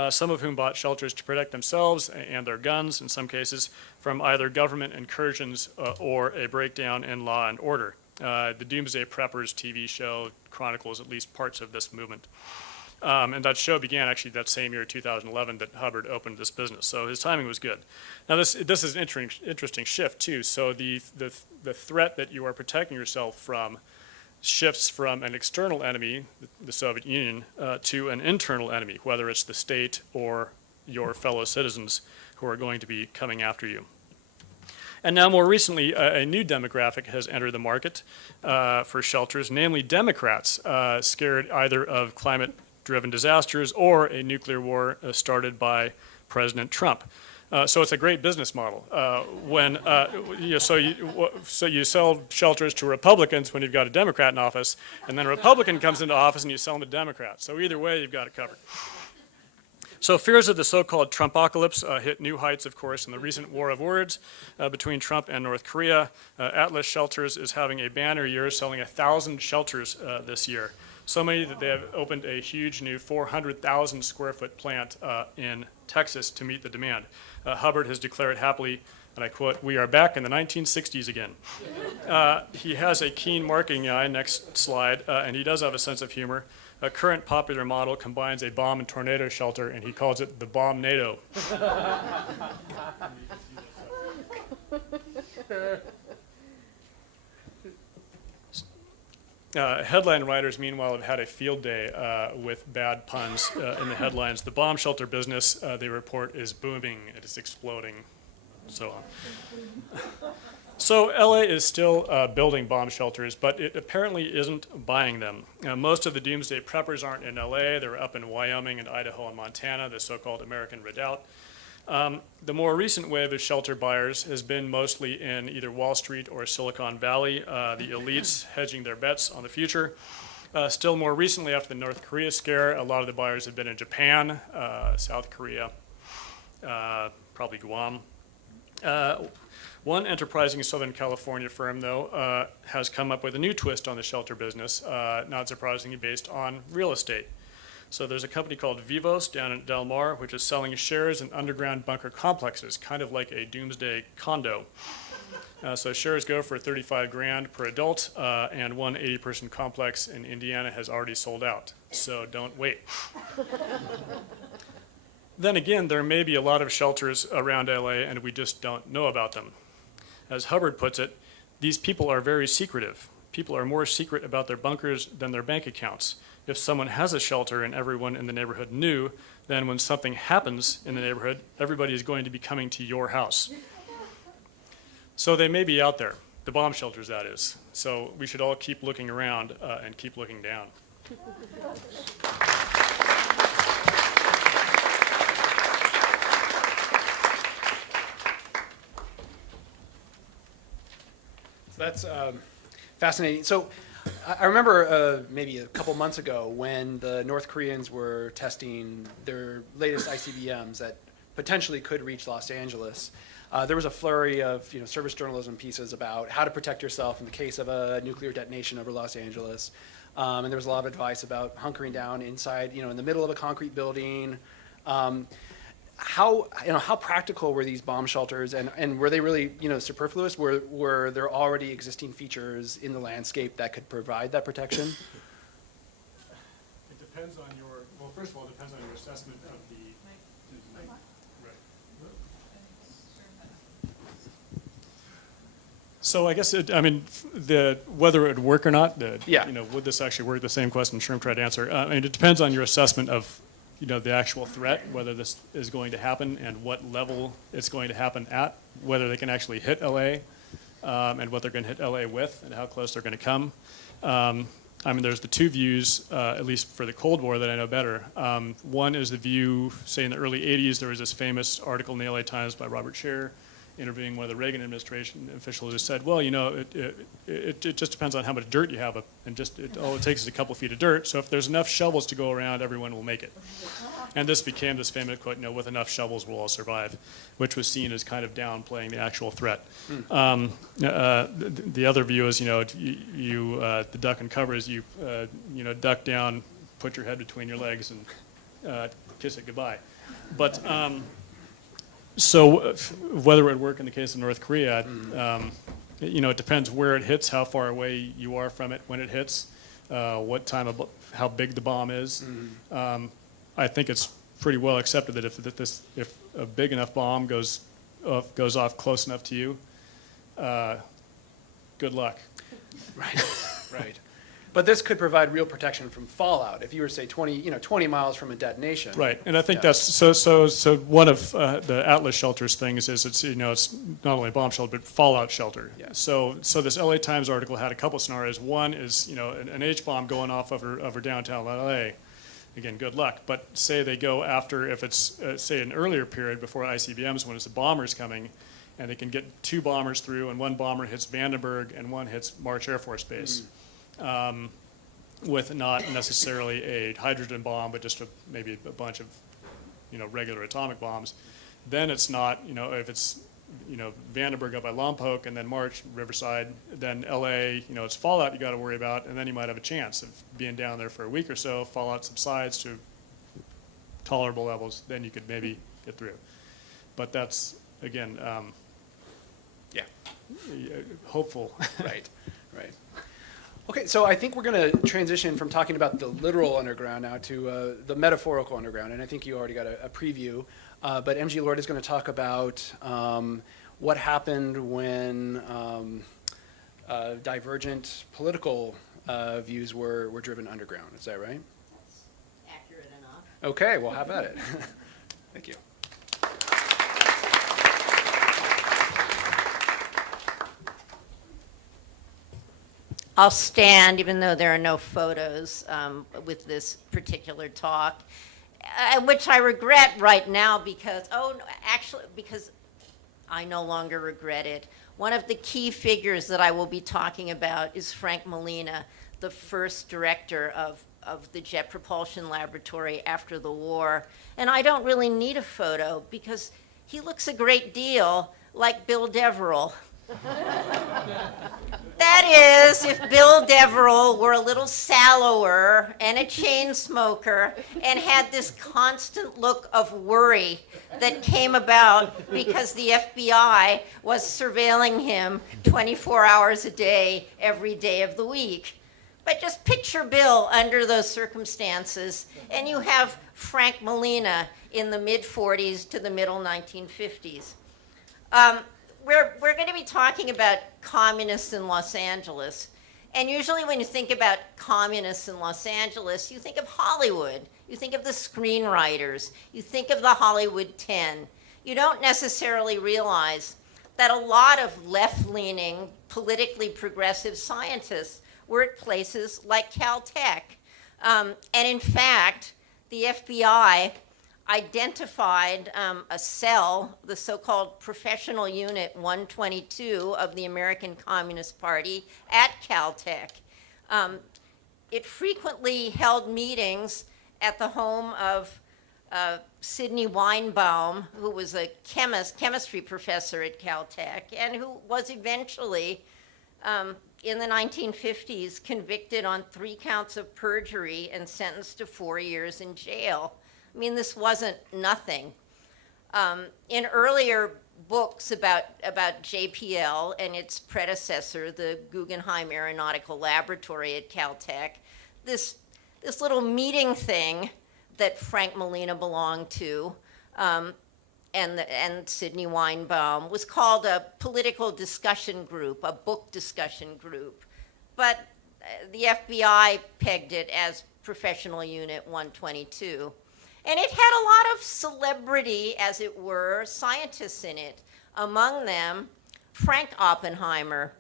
some of whom bought shelters to protect themselves and their guns, in some cases, from either government incursions or a breakdown in law and order. The Doomsday Preppers TV show chronicles at least parts of this movement. And that show began actually that same year, 2011, that Hubbard opened this business. So his timing was good. Now this is an interesting shift too. So the threat that you are protecting yourself from shifts from an external enemy, the Soviet Union, to an internal enemy, whether it's the state or your fellow citizens who are going to be coming after you. And now more recently, a new demographic has entered the market for shelters, namely Democrats, scared either of climate-driven disasters or a nuclear war started by President Trump. So it's a great business model. So you sell shelters to Republicans when you've got a Democrat in office, and then a Republican comes into office and you sell them to Democrats. So either way, you've got it covered. So fears of the so-called Trumpocalypse hit new heights, of course, in the recent war of words between Trump and North Korea. Atlas Shelters is having a banner year, selling 1,000 shelters this year. So many that they have opened a huge new 400,000 square foot plant in Texas to meet the demand. Hubbard has declared happily, and I quote, "We are back in the 1960s again." He has a keen marketing eye, next slide, and he does have a sense of humor. A current popular model combines a bomb and tornado shelter, and he calls it the Bomb-nado. Headline writers, meanwhile, have had a field day with bad puns in the headlines. The bomb shelter business, they report, is booming. It is exploding, so on. So LA is still building bomb shelters, but it apparently isn't buying them. Most of the doomsday preppers aren't in LA. They're up in Wyoming and Idaho and Montana, the so-called American Redoubt. The more recent wave of shelter buyers has been mostly in either Wall Street or Silicon Valley, the elites hedging their bets on the future. Still more recently, after the North Korea scare, a lot of the buyers have been in Japan, South Korea, probably Guam. One enterprising Southern California firm, though, has come up with a new twist on the shelter business, not surprisingly based on real estate. So there's a company called Vivos down in Del Mar, which is selling shares in underground bunker complexes, kind of like a doomsday condo. So shares go for 35 grand per adult, and one 80-person complex in Indiana has already sold out. So don't wait. Then again, there may be a lot of shelters around LA, and we just don't know about them. As Hubbard puts it, these people are very secretive. People are more secret about their bunkers than their bank accounts. If someone has a shelter and everyone in the neighborhood knew, then when something happens in the neighborhood, everybody is going to be coming to your house. So they may be out there, the bomb shelters, that is. So we should all keep looking around and keep looking down. That's fascinating. So I remember maybe a couple months ago when the North Koreans were testing their latest ICBMs that potentially could reach Los Angeles. There was a flurry of service journalism pieces about how to protect yourself in the case of a nuclear detonation over Los Angeles. And there was a lot of advice about hunkering down inside, in the middle of a concrete building. How practical were these bomb shelters, and were they really superfluous? Were there already existing features in the landscape that could provide that protection? It depends on first of all, it depends on your assessment of the. So I guess whether it would work or not. Would this actually work? The same question Sherman tried to answer. It depends on your assessment of the actual threat, whether this is going to happen and what level it's going to happen at, whether they can actually hit LA, and what they're going to hit LA with, and how close they're going to come. There's the two views, at least for the Cold War, that I know better. One is the view, say in the early 80s, there was this famous article in the LA Times by Robert Scheer interviewing one of the Reagan administration officials who said, well, you know, it just depends on how much dirt you have, and all it takes is a couple feet of dirt. So if there's enough shovels to go around, everyone will make it. And this became this famous quote, you know, with enough shovels we'll all survive, which was seen as kind of downplaying the actual threat. The other view is, you know, the duck and cover is you know, duck down, put your head between your legs, and kiss it goodbye. But so whether it would work in the case of North Korea, you know, it depends where it hits, how far away you are from it when it hits, what time of how big the bomb is. I think it's pretty well accepted that if a big enough bomb goes off close enough to you, good luck. Right, right. But this could provide real protection from fallout if you were, say, 20 miles from a detonation. Right, and I think that's so. One of the Atlas shelters things is it's, you know, it's not only a bomb shelter but fallout shelter. Yeah. So this LA Times article had a couple scenarios. One is, you know, an H bomb going off over downtown LA. Again, good luck. But say they go after, if it's say an earlier period before ICBMs, when it's the bombers coming, and they can get 2 bombers through, and one bomber hits Vandenberg and one hits March Air Force Base. With not necessarily a hydrogen bomb, but just maybe a bunch of, you know, regular atomic bombs, then it's not, you know, if it's, you know, Vandenberg up by Lompoc and then March, Riverside, then LA, you know, it's fallout you got to worry about, and then you might have a chance of being down there for a week or so, fallout subsides to tolerable levels, then you could maybe get through. But that's, again, Yeah. hopeful. Right, right. Okay, so I think we're going to transition from talking about the literal underground now to the metaphorical underground, and I think you already got a preview. But MG Lord is going to talk about what happened when divergent political views were driven underground. Is that right? That's accurate enough. Okay, well, have at it. Thank you. I'll stand, even though there are no photos with this particular talk, which I regret right now because, because I no longer regret it. One of the key figures that I will be talking about is Frank Molina, the first director of the Jet Propulsion Laboratory after the war. And I don't really need a photo because he looks a great deal like Bill Deverell. That is, if Bill Deverell were a little sallower and a chain smoker and had this constant look of worry that came about because the FBI was surveilling him 24 hours a day, every day of the week. But just picture Bill under those circumstances, and you have Frank Molina in the mid-40s to the middle 1950s. We're going to be talking about communists in Los Angeles. And usually when you think about communists in Los Angeles, you think of Hollywood. You think of the screenwriters. You think of the Hollywood 10. You don't necessarily realize that a lot of left-leaning, politically progressive scientists were at places like Caltech. And in fact, the FBI identified a cell, the so-called Professional Unit 122 of the American Communist Party at Caltech. It frequently held meetings at the home of Sidney Weinbaum, who was a chemistry professor at Caltech, and who was eventually, in the 1950s, convicted on 3 counts of perjury and sentenced to 4 years in jail. I mean, this wasn't nothing. In earlier books about JPL and its predecessor, the Guggenheim Aeronautical Laboratory at Caltech, this little meeting thing that Frank Molina belonged to, and Sidney Weinbaum, was called a political discussion group, a book discussion group. But the FBI pegged it as Professional Unit 122. And it had a lot of celebrity, as it were, scientists in it. Among them, Frank Oppenheimer,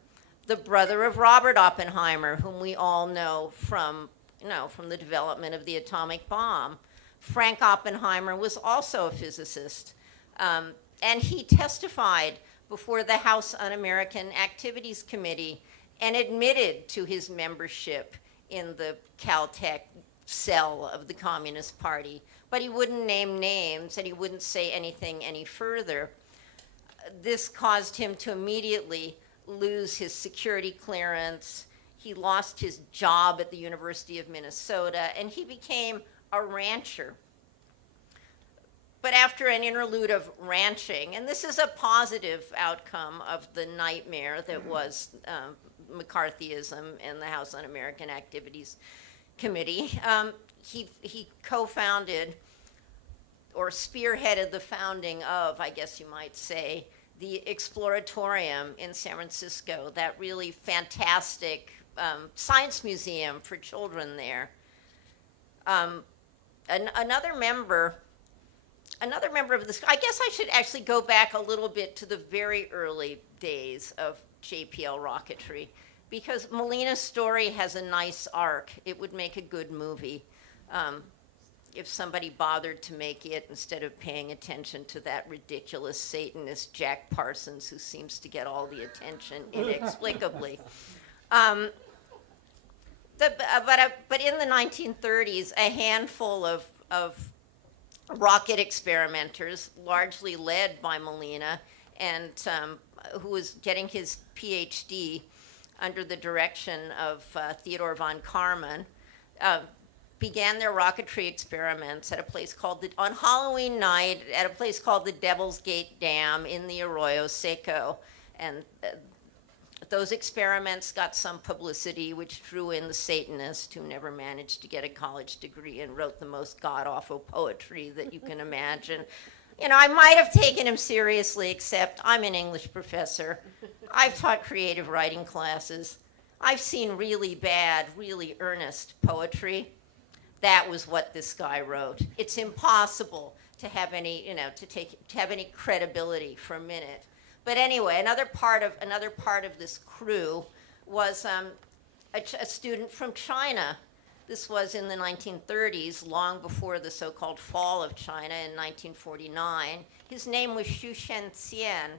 the brother of Robert Oppenheimer, whom we all know from the development of the atomic bomb. Frank Oppenheimer was also a physicist, and he testified before the House Un-American Activities Committee and admitted to his membership in the Caltech cell of the Communist Party. But he wouldn't name names, and he wouldn't say anything any further. This caused him to immediately lose his security clearance. He lost his job at the University of Minnesota, and he became a rancher. But after an interlude of ranching, and this is a positive outcome of the nightmare that was McCarthyism and the House Un-American Activities Committee, he co-founded or spearheaded the founding of, I guess you might say, the Exploratorium in San Francisco, that really fantastic science museum for children there. Another member of this, I guess I should actually go back a little bit to the very early days of JPL rocketry, because Molina's story has a nice arc. It would make a good movie if somebody bothered to make it instead of paying attention to that ridiculous Satanist Jack Parsons who seems to get all the attention inexplicably. But in the 1930s, a handful of rocket experimenters, largely led by Molina, and who was getting his PhD under the direction of Theodore von Karman, began their rocketry experiments at a place called on Halloween night at a place called the Devil's Gate Dam in the Arroyo Seco. And those experiments got some publicity, which drew in the Satanist, who never managed to get a college degree and wrote the most god-awful poetry that you can imagine. You know, I might have taken him seriously, except I'm an English professor. I've taught creative writing classes. I've seen really bad, really earnest poetry. That was what this guy wrote. It's impossible to have any, you know, to have any credibility for a minute. But anyway, another part of this crew was a student from China. This was in the 1930s, long before the so-called fall of China in 1949. His name was Xu Shenxian,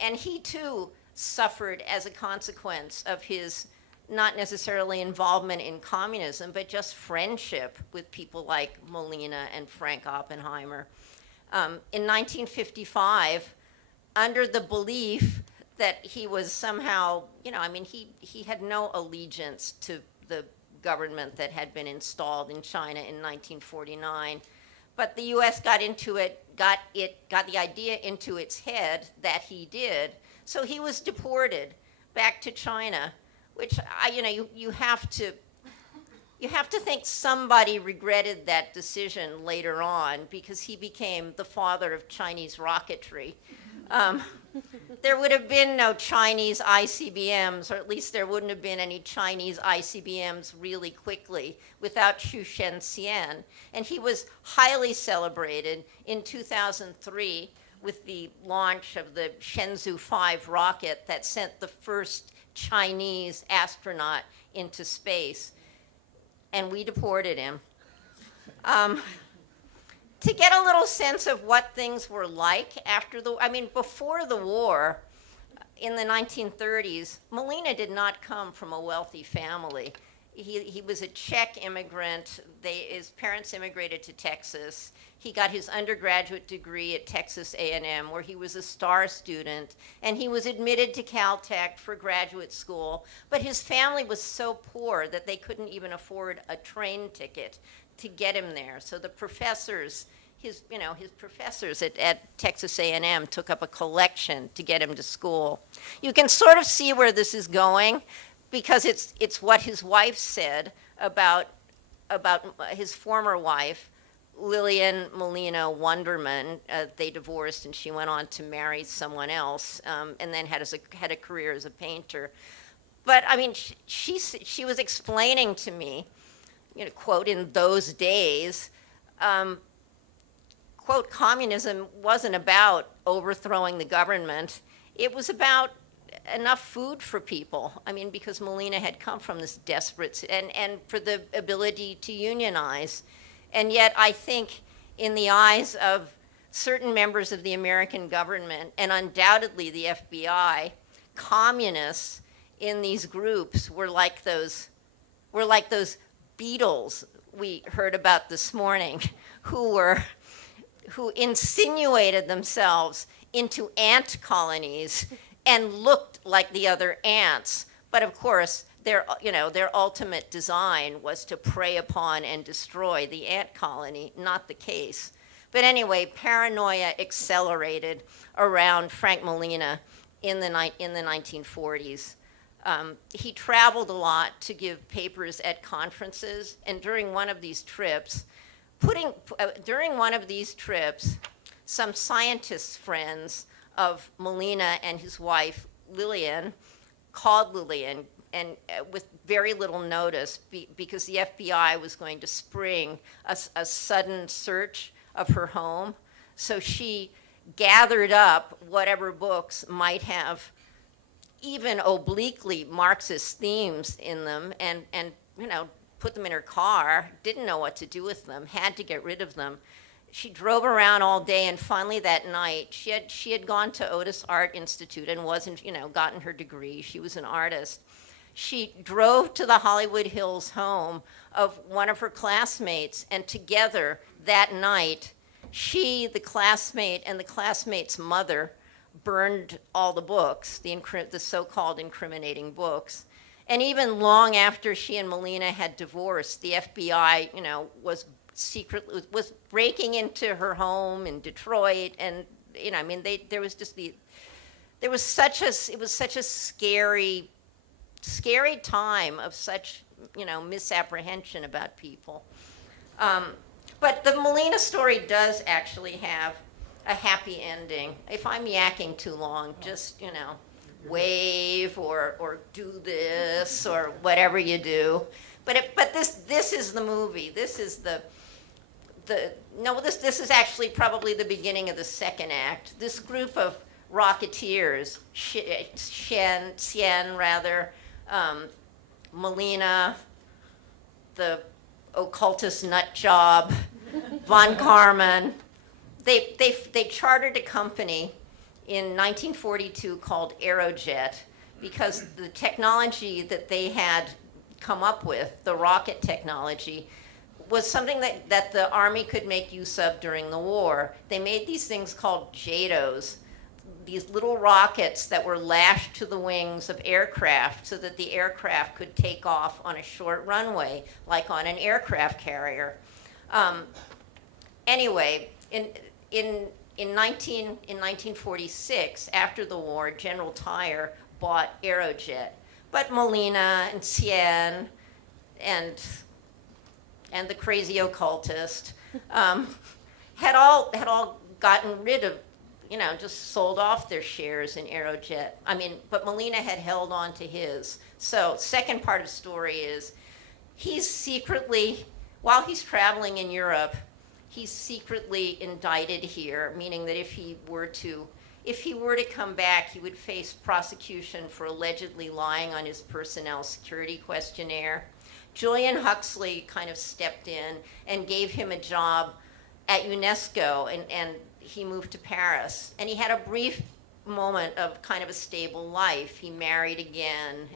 and he too suffered as a consequence of his not necessarily involvement in communism, but just friendship with people like Molina and Frank Oppenheimer. In 1955, under the belief that he was somehow, you know, I mean, he had no allegiance to the government that had been installed in China in 1949, but the U.S. got the idea into its head that he did, so he was deported back to China, which you have to think somebody regretted that decision later on, because he became the father of Chinese rocketry. There would have been no Chinese ICBMs, or at least there wouldn't have been any Chinese ICBMs really quickly without Xu Shenxian. And he was highly celebrated in 2003 with the launch of the Shenzhou 5 rocket that sent the first Chinese astronaut into space. And we deported him. To get a little sense of what things were like before the war, in the 1930s, Molina did not come from a wealthy family. He was a Czech immigrant. His parents immigrated to Texas. He got his undergraduate degree at Texas A&M, where he was a star student, and he was admitted to Caltech for graduate school. But his family was so poor that they couldn't even afford a train ticket to get him there. So the professors, his professors at Texas A&M took up a collection to get him to school. You can sort of see where this is going, because it's what his wife said about his former wife, Lillian Molina Wunderman. They divorced, and she went on to marry someone else, and then had a career as a painter. But I mean, she was explaining to me, quote, in those days, quote, communism wasn't about overthrowing the government. It was about enough food for people. I mean, because Molina had come from this desperate, and for the ability to unionize. And yet I think in the eyes of certain members of the American government, and undoubtedly the FBI, communists in these groups were like those beetles we heard about this morning, who insinuated themselves into ant colonies and looked like the other ants. But of course, their ultimate design was to prey upon and destroy the ant colony, not the case. But anyway, paranoia accelerated around Frank Molina in the 1940s. He traveled a lot to give papers at conferences, and during one of these trips, some scientists friends of Molina and his wife Lillian called Lillian, and with very little notice, because the FBI was going to spring a sudden search of her home. So she gathered up whatever books might have even obliquely Marxist themes in them, and put them in her car, didn't know what to do with them, had to get rid of them. She drove around all day, and finally that night, she had gone to Otis Art Institute and wasn't, gotten her degree. She was an artist. She drove to the Hollywood Hills home of one of her classmates, and together that night, she, the classmate, and the classmate's mother burned all the books, the so-called incriminating books. And even long after she and Molina had divorced, the FBI, was breaking into her home in Detroit, and it was such a scary time of such misapprehension about people. But the Molina story does actually have a happy ending. If I'm yakking too long, just wave or do this or whatever you do. But this is the movie. This is this is actually probably the beginning of the second act. This group of rocketeers, Molina, the occultist nut job, von Karman, they chartered a company in 1942 called Aerojet, because the technology that they had come up with, the rocket technology, was something that the Army could make use of during the war. They made these things called JATOs, these little rockets that were lashed to the wings of aircraft so that the aircraft could take off on a short runway, like on an aircraft carrier. Anyway, in 1946, after the war, General Tire bought Aerojet. But Molina and Cien and the crazy occultist had all gotten rid of, just sold off their shares in Aerojet. But Molina had held on to his. So second part of the story is he's secretly, while he's traveling in Europe, he's secretly indicted here, meaning that if he were to come back, he would face prosecution for allegedly lying on his personnel security questionnaire. Julian Huxley kind of stepped in and gave him a job at UNESCO, and he moved to Paris. And he had a brief moment of kind of a stable life. He married again,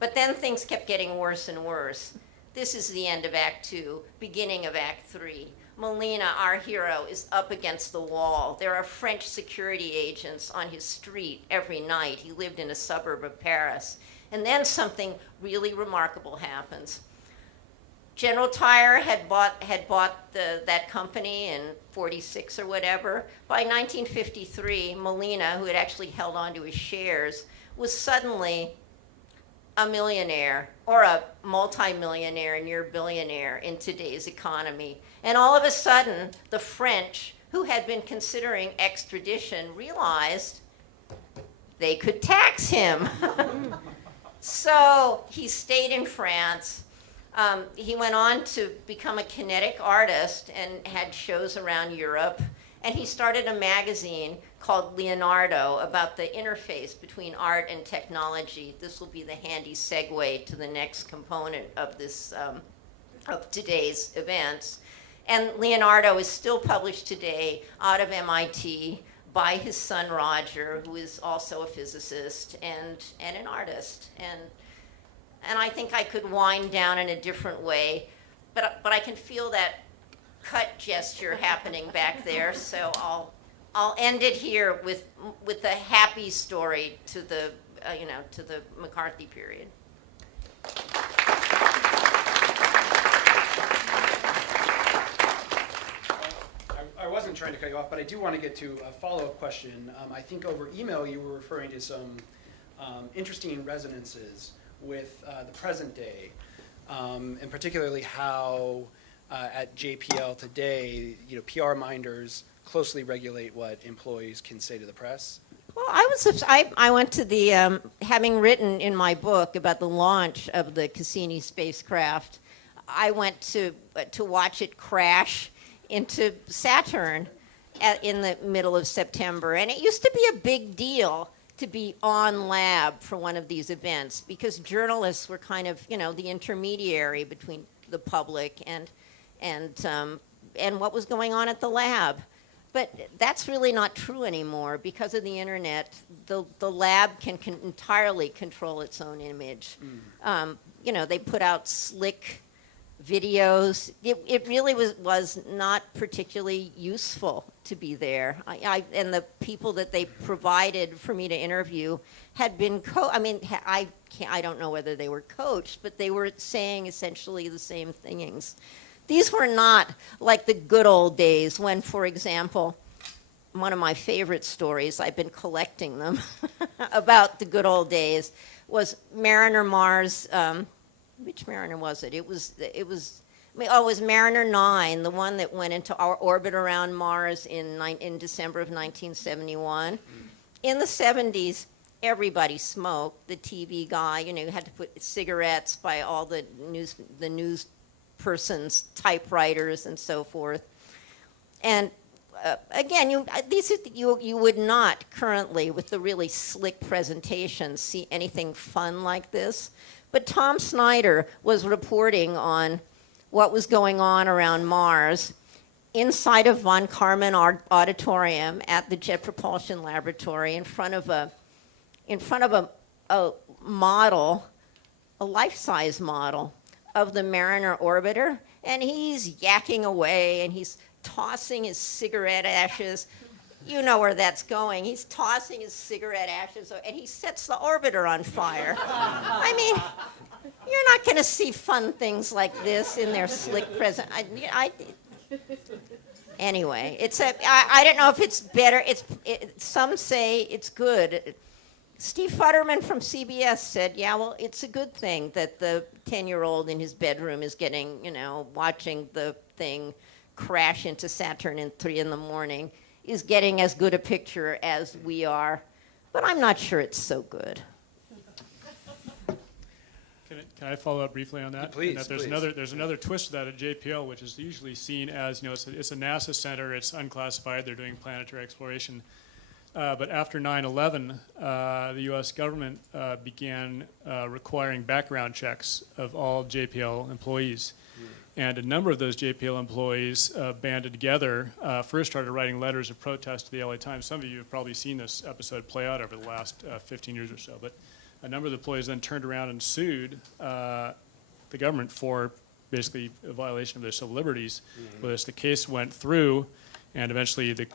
but then things kept getting worse and worse. This is the end of Act 2, beginning of Act 3. Molina, our hero, is up against the wall. There are French security agents on his street every night. He lived in a suburb of Paris. And then something really remarkable happens. General Tire had bought that company in 46 or whatever. By 1953, Molina, who had actually held on to his shares, was suddenly a millionaire, or a multimillionaire, near billionaire in today's economy. And all of a sudden, the French, who had been considering extradition, realized they could tax him. So he stayed in France. He went on to become a kinetic artist and had shows around Europe. And he started a magazine called Leonardo about the interface between art and technology. This will be the handy segue to the next component of this, of today's events. And Leonardo is still published today out of MIT by his son Roger, who is also a physicist and an artist. And I think I could wind down in a different way, but I can feel that cut gesture happening back there. So I'll end it here with a happy story to the to the McCarthy period. I wasn't trying to cut you off, but I do want to get to a follow-up question. I think over email you were referring to some interesting resonances with the present day, and particularly how at JPL today, PR minders closely regulate what employees can say to the press. Well, I went to the, having written in my book about the launch of the Cassini spacecraft, I went to watch it crash into Saturn in the middle of September. And it used to be a big deal to be on lab for one of these events because journalists were kind of, the intermediary between the public and what was going on at the lab. But that's really not true anymore because of the internet. The lab can entirely control its own image. They put out slick videos. It really was not particularly useful to be there. And the people that they provided for me to interview had been I don't know whether they were coached, but they were saying essentially the same things. These were not like the good old days when, for example, one of my favorite stories, I've been collecting them, about the good old days, was Mariner Mars. Which Mariner was it? It was Mariner 9, the one that went into our orbit around Mars in December of 1971. In the 70s, everybody smoked. The TV guy, you had to put cigarettes by all the news person's typewriters and so forth. And again, you would not currently, with the really slick presentations, see anything fun like this. But Tom Snyder was reporting on what was going on around Mars inside of von Karman Auditorium at the Jet Propulsion Laboratory in front of a model, a life-size model of the Mariner orbiter, and he's yakking away and he's tossing his cigarette ashes. You know where that's going. He's tossing his cigarette ashes and he sets the orbiter on fire. I mean, you're not going to see fun things like this in their slick present. Anyway, I don't know if it's better. Some say it's good. Steve Futterman from CBS said, yeah, well, it's a good thing that the 10-year-old in his bedroom is getting, watching the thing crash into Saturn at 3 in the morning, is getting as good a picture as we are. But I'm not sure it's so good. Can I follow up briefly on that? Please, There's another twist to that at JPL, which is usually seen as, it's a NASA center, it's unclassified, they're doing planetary exploration. But after 9/11, the U.S. government began requiring background checks of all JPL employees. And a number of those JPL employees banded together, first started writing letters of protest to the LA Times. Some of you have probably seen this episode play out over the last 15 years or so. But a number of the employees then turned around and sued the government for basically a violation of their civil liberties. But as the case went through, and eventually the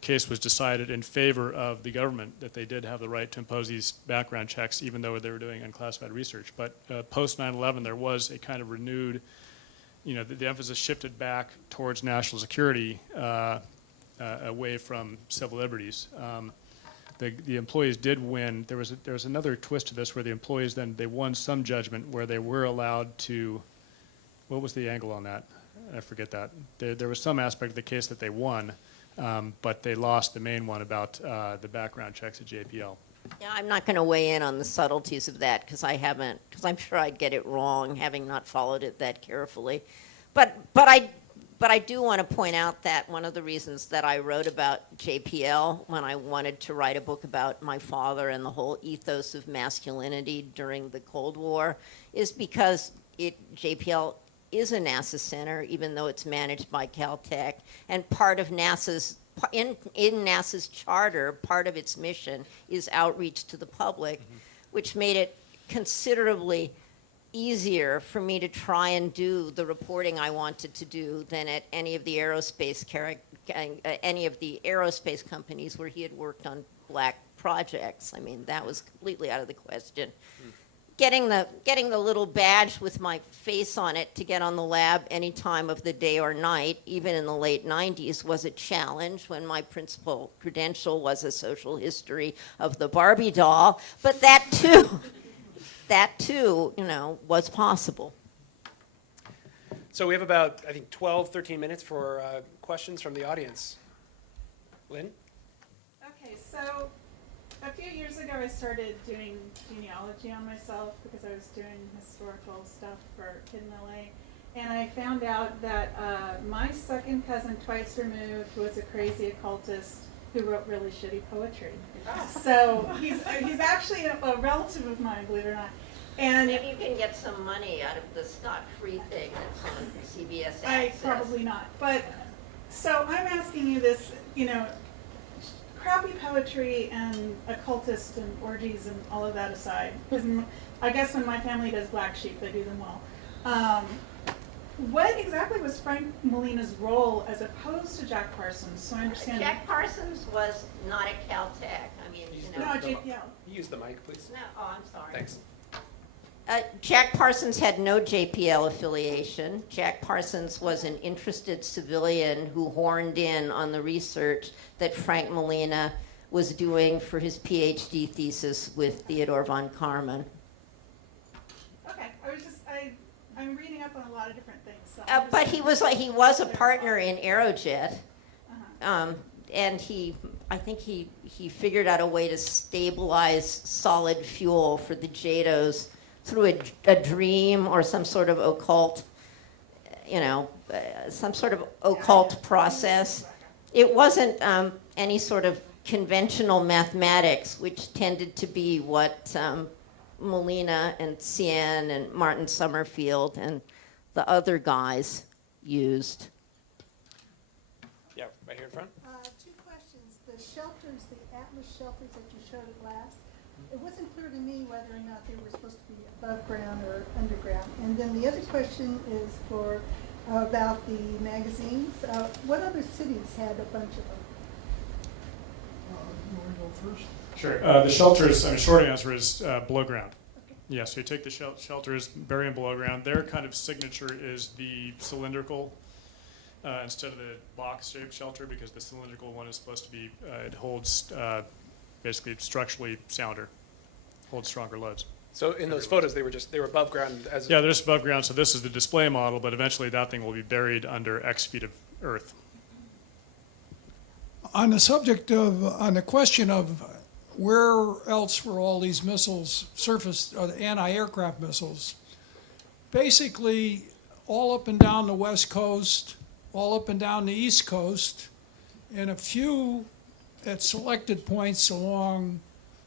case was decided in favor of the government, that they did have the right to impose these background checks, even though they were doing unclassified research. But post 9/11, there was a kind of renewed, the emphasis shifted back towards national security, away from civil liberties. The employees did win. There was another twist to this where the employees they won some judgment where they were allowed to. What was the angle on that? I forget that. There was some aspect of the case that they won, but they lost the main one about the background checks at JPL. Yeah, I'm not going to weigh in on the subtleties of that because I'm sure I'd get it wrong having not followed it that carefully. But I do want to point out that one of the reasons that I wrote about JPL when I wanted to write a book about my father and the whole ethos of masculinity during the Cold War is because JPL is a NASA center, even though it's managed by Caltech, and part of NASA's in NASA's charter, part of its mission is outreach to the public, which made it considerably easier for me to try and do the reporting I wanted to do than at any of the aerospace companies where he had worked on black projects. I mean, that was completely out of the question. Getting the little badge with my face on it to get on the lab any time of the day or night, even in the late 90s, was a challenge when my principal credential was a social history of the Barbie doll. But that too, you know, was possible. So we have about, I think, 12, 13 minutes for questions from the audience. Lynn? Okay, so a few years ago I started doing genealogy on myself because I was doing historical stuff for Kid in LA. And I found out that my second cousin, twice removed, was a crazy occultist who wrote really shitty poetry. So he's actually a relative of mine, believe it or not. And Maybe you can get some money out of the scot-free thing that's on CBS Access. probably not. But so I'm asking you this, you know, crappy poetry and occultist and orgies and all of that aside, because I guess when my family does Black Sheep, they do them well. What exactly was Frank Molina's role as opposed to Jack Parsons? So I understand. Jack Parsons was not at Caltech. I mean, you know. No, JPL. Use the mic, please. No, oh, I'm sorry. Thanks. Jack Parsons had no JPL affiliation. Jack Parsons was an interested civilian who horned in on the research that Frank Molina was doing for his PhD thesis with Theodore von Karman. Okay, I'm reading up on a lot of different things. So But he was a partner in Aerojet, and I think he figured out a way to stabilize solid fuel for the JATOs through a dream or some sort of occult, you know, some sort of occult process. It wasn't any sort of conventional mathematics, which tended to be what Molina and Cien and Martin Summerfield and the other guys used. Yeah, right here in front. Two questions. The shelters, the Atlas shelters that you showed at last, it wasn't clear to me whether or not they were supposed to be above ground or underground. And then the other question is for about the magazines. What other cities had a bunch of them? You want to go first? Sure. The shelters, I mean, short answer is below ground. Okay. Yeah, so you take the shelters, bury them below ground. Their kind of signature is the cylindrical instead of the box-shaped shelter, because the cylindrical one is supposed to be, it holds basically structurally sounder, holds stronger loads. So in those photos, they were above ground as. Yeah, they're just above ground, so this is the display model, but eventually that thing will be buried under X feet of earth. On the question of where else were all these missiles surfaced, anti-aircraft missiles, basically all up and down the West Coast, all up and down the East Coast, and a few at selected points along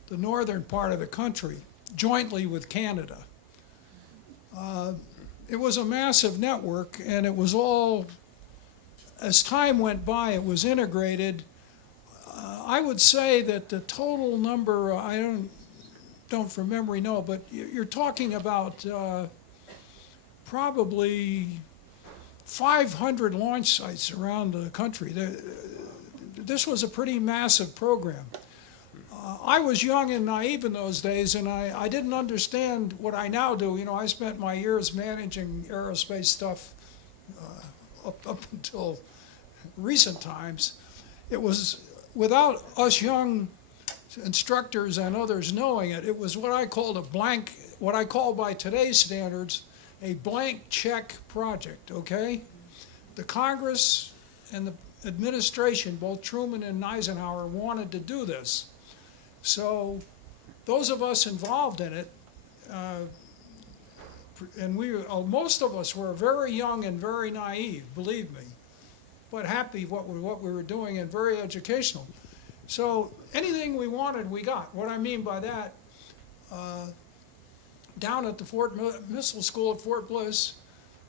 the northern part of the country, jointly with Canada. It was a massive network, and it was all, as time went by, it was integrated. I would say that the total number, I don't from memory know, but you're talking about probably 500 launch sites around the country. This was a pretty massive program. I was young and naive in those days, and I didn't understand what I now do. You know, I spent my years managing aerospace stuff up until recent times. It was, without us young instructors and others knowing it, it was what I called what I call by today's standards, a blank check project, okay? The Congress and the administration, both Truman and Eisenhower, wanted to do this. So those of us involved in it, and most of us were very young and very naive, believe me, but happy what we were doing and very educational. So anything we wanted, we got. What I mean by that, down at the Missile School at Fort Bliss,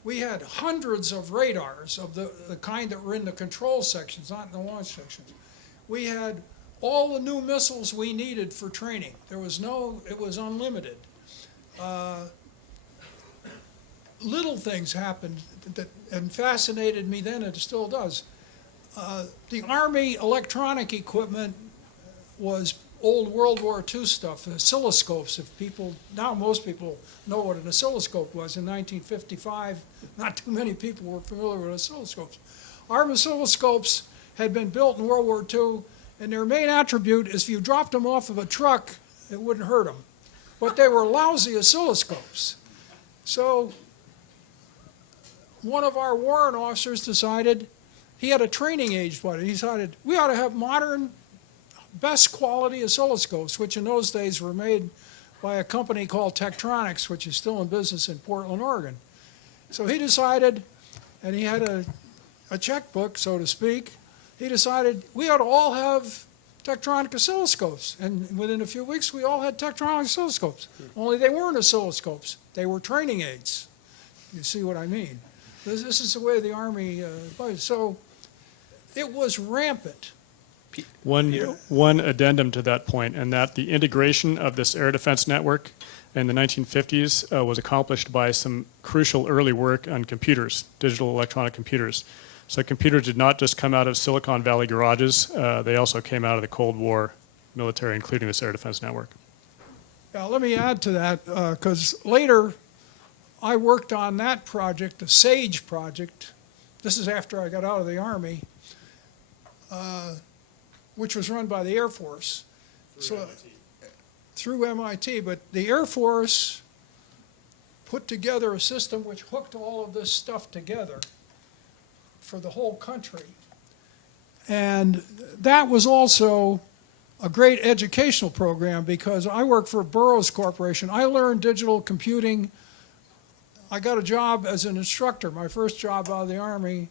we had hundreds of radars of the kind that were in the control sections, not in the launch sections. We had all the new missiles we needed for training. There was no, it was unlimited. Little things happened that and fascinated me then, and it still does. The Army electronic equipment was old World War II stuff, oscilloscopes. If people, now most people know what an oscilloscope was. In 1955, not too many people were familiar with oscilloscopes. Our oscilloscopes had been built in World War II, and their main attribute is if you dropped them off of a truck, it wouldn't hurt them. But they were lousy oscilloscopes. So one of our warrant officers decided, he had a training age buddy, he decided we ought to have modern, best quality oscilloscopes, which in those days were made by a company called Tektronix, which is still in business in Portland, Oregon. So he decided, and he had a checkbook, so to speak, he decided we ought to all have Tektronix oscilloscopes. And within a few weeks, we all had Tektronix oscilloscopes. Only they weren't oscilloscopes. They were training aids. You see what I mean? This is the way the Army was. So it was rampant. One addendum to that point, and that the integration of this air defense network in the 1950s was accomplished by some crucial early work on computers, digital electronic computers. So computers did not just come out of Silicon Valley garages, they also came out of the Cold War military, including this air defense network. Yeah, let me add to that, because later I worked on that project, the SAGE project. This is after I got out of the Army, which was run by the Air Force. Through MIT, but the Air Force put together a system which hooked all of this stuff together for the whole country. And that was also a great educational program because I worked for Burroughs Corporation. I learned digital computing. I got a job as an instructor, my first job out of the Army.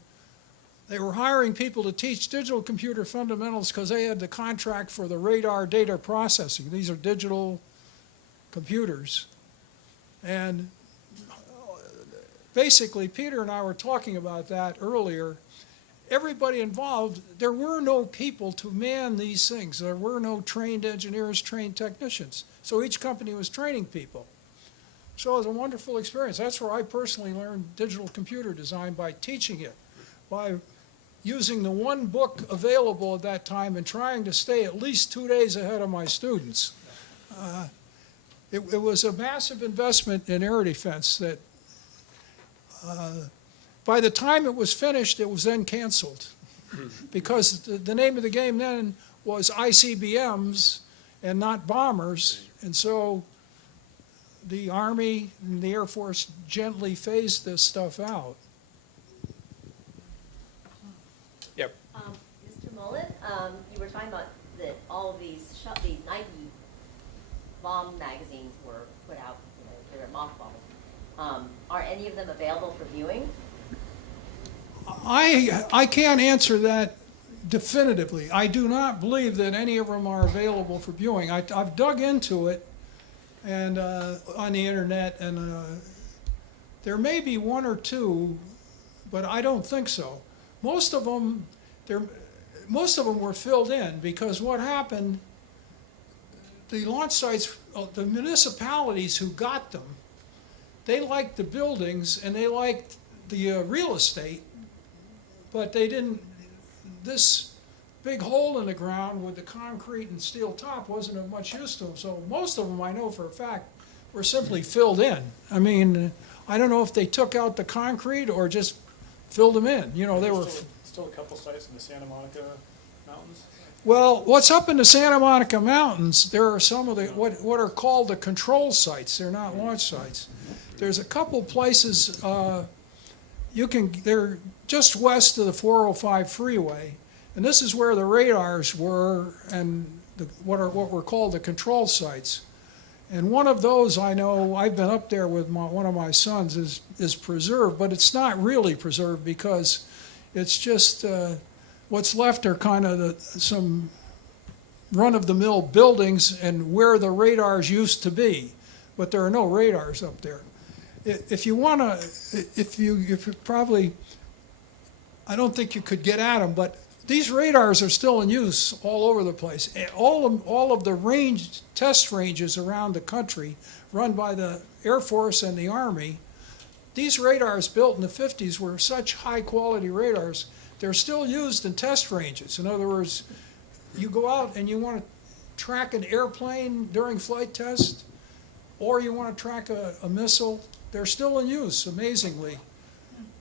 They were hiring people to teach digital computer fundamentals because they had the contract for the radar data processing. These are digital computers. And basically, Peter and I were talking about that earlier. Everybody involved, there were no people to man these things. There were no trained engineers, trained technicians. So each company was training people. So it was a wonderful experience. That's where I personally learned digital computer design, by teaching it, by using the one book available at that time and trying to stay at least 2 days ahead of my students. It was a massive investment in air defense that by the time it was finished, it was then canceled because the name of the game then was ICBMs and not bombers. And so the Army and the Air Force gently phased this stuff out. Yep. Mr. Mullin, you were talking about that all of these Nike bomb magazines were put out, they were mothballed. Are any of them available for viewing? I can't answer that definitively. I do not believe that any of them are available for viewing. I've dug into it and on the internet, and there may be one or two, but I don't think so. Most of them were filled in because what happened, the launch sites, the municipalities who got them, they liked the buildings and they liked the real estate, but they didn't, this big hole in the ground with the concrete and steel top wasn't of much use to them. So most of them, I know for a fact, were simply filled in. I mean, I don't know if they took out the concrete or just filled them in. You know, they were still a couple sites in the Santa Monica Mountains. Well, what's up in the Santa Monica Mountains, there are some of the, what are called the control sites. They're not launch sites. There's a couple places, they're just west of the 405 freeway, and this is where the radars were and what were called the control sites. And one of those, I know, I've been up there with one of my sons, is preserved, but it's not really preserved because it's just, what's left are kind of some run-of-the-mill buildings and where the radars used to be, but there are no radars up there. if you want to, if you probably, I don't think you could get at them, but these radars are still in use all over the place. And all of the test ranges around the country run by the Air Force and the Army, these radars built in the 50s were such high quality radars, they're still used in test ranges. In other words, you go out and you want to track an airplane during flight test, or you want to track a missile, they're still in use, amazingly,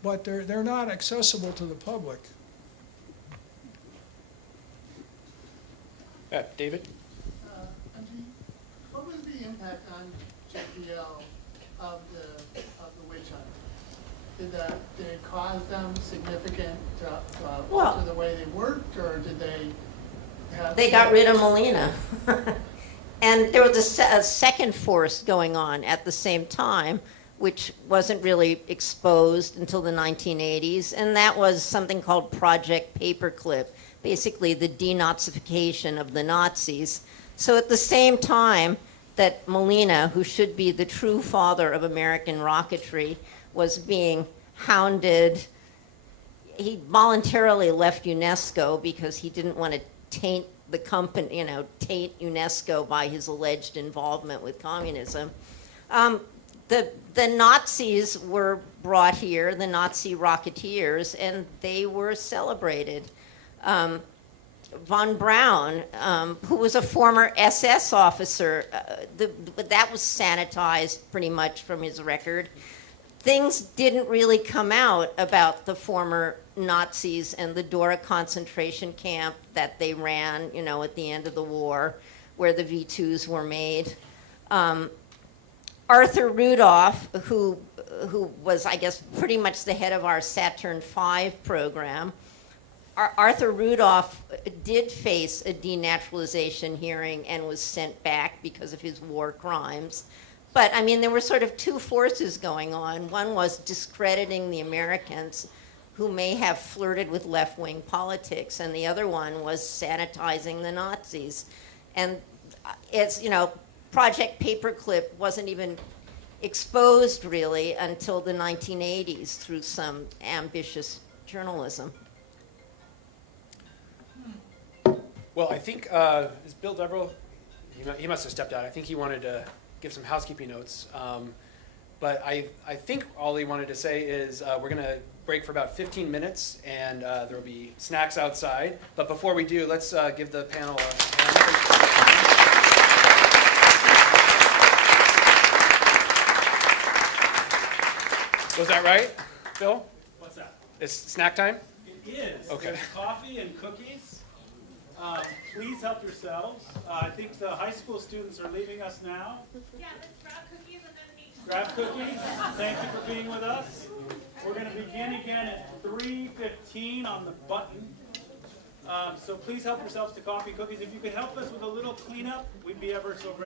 but they're not accessible to the public. David? What was the impact on JPL of the witch hunt? Did it cause them significant alter the way they worked, or did they have? They got rid of Molina. And there was a second force going on at the same time, which wasn't really exposed until the 1980s, and that was something called Project Paperclip, basically the denazification of the Nazis. So at the same time that Molina, who should be the true father of American rocketry, was being hounded, he voluntarily left UNESCO because he didn't want to taint the company, taint UNESCO by his alleged involvement with communism. The Nazis were brought here, the Nazi rocketeers, and they were celebrated. Von Braun, who was a former SS officer, that was sanitized pretty much from his record. Things didn't really come out about the former Nazis and the Dora concentration camp that they ran, at the end of the war, where the V2s were made. Arthur Rudolph, who was, I guess, pretty much the head of our Saturn V program, Arthur Rudolph did face a denaturalization hearing and was sent back because of his war crimes. But, there were sort of two forces going on. One was discrediting the Americans who may have flirted with left-wing politics, and the other one was sanitizing the Nazis. And it's, Project Paperclip wasn't even exposed, really, until the 1980s through some ambitious journalism. Well, I think, is Bill Deverell, he must have stepped out. I think he wanted to give some housekeeping notes. But I think all he wanted to say is we're going to break for about 15 minutes, and there will be snacks outside. But before we do, let's give the panel a hand. Was that right, Bill? What's that? It's snack time? It is. Okay. There's coffee and cookies. Please help yourselves. I think the high school students are leaving us now. Yeah, let's grab cookies and then meet. Grab cookies. Thank you for being with us. We're going to begin again at 3:15 on the button. So please help yourselves to coffee, cookies. If you could help us with a little cleanup, we'd be ever so grateful.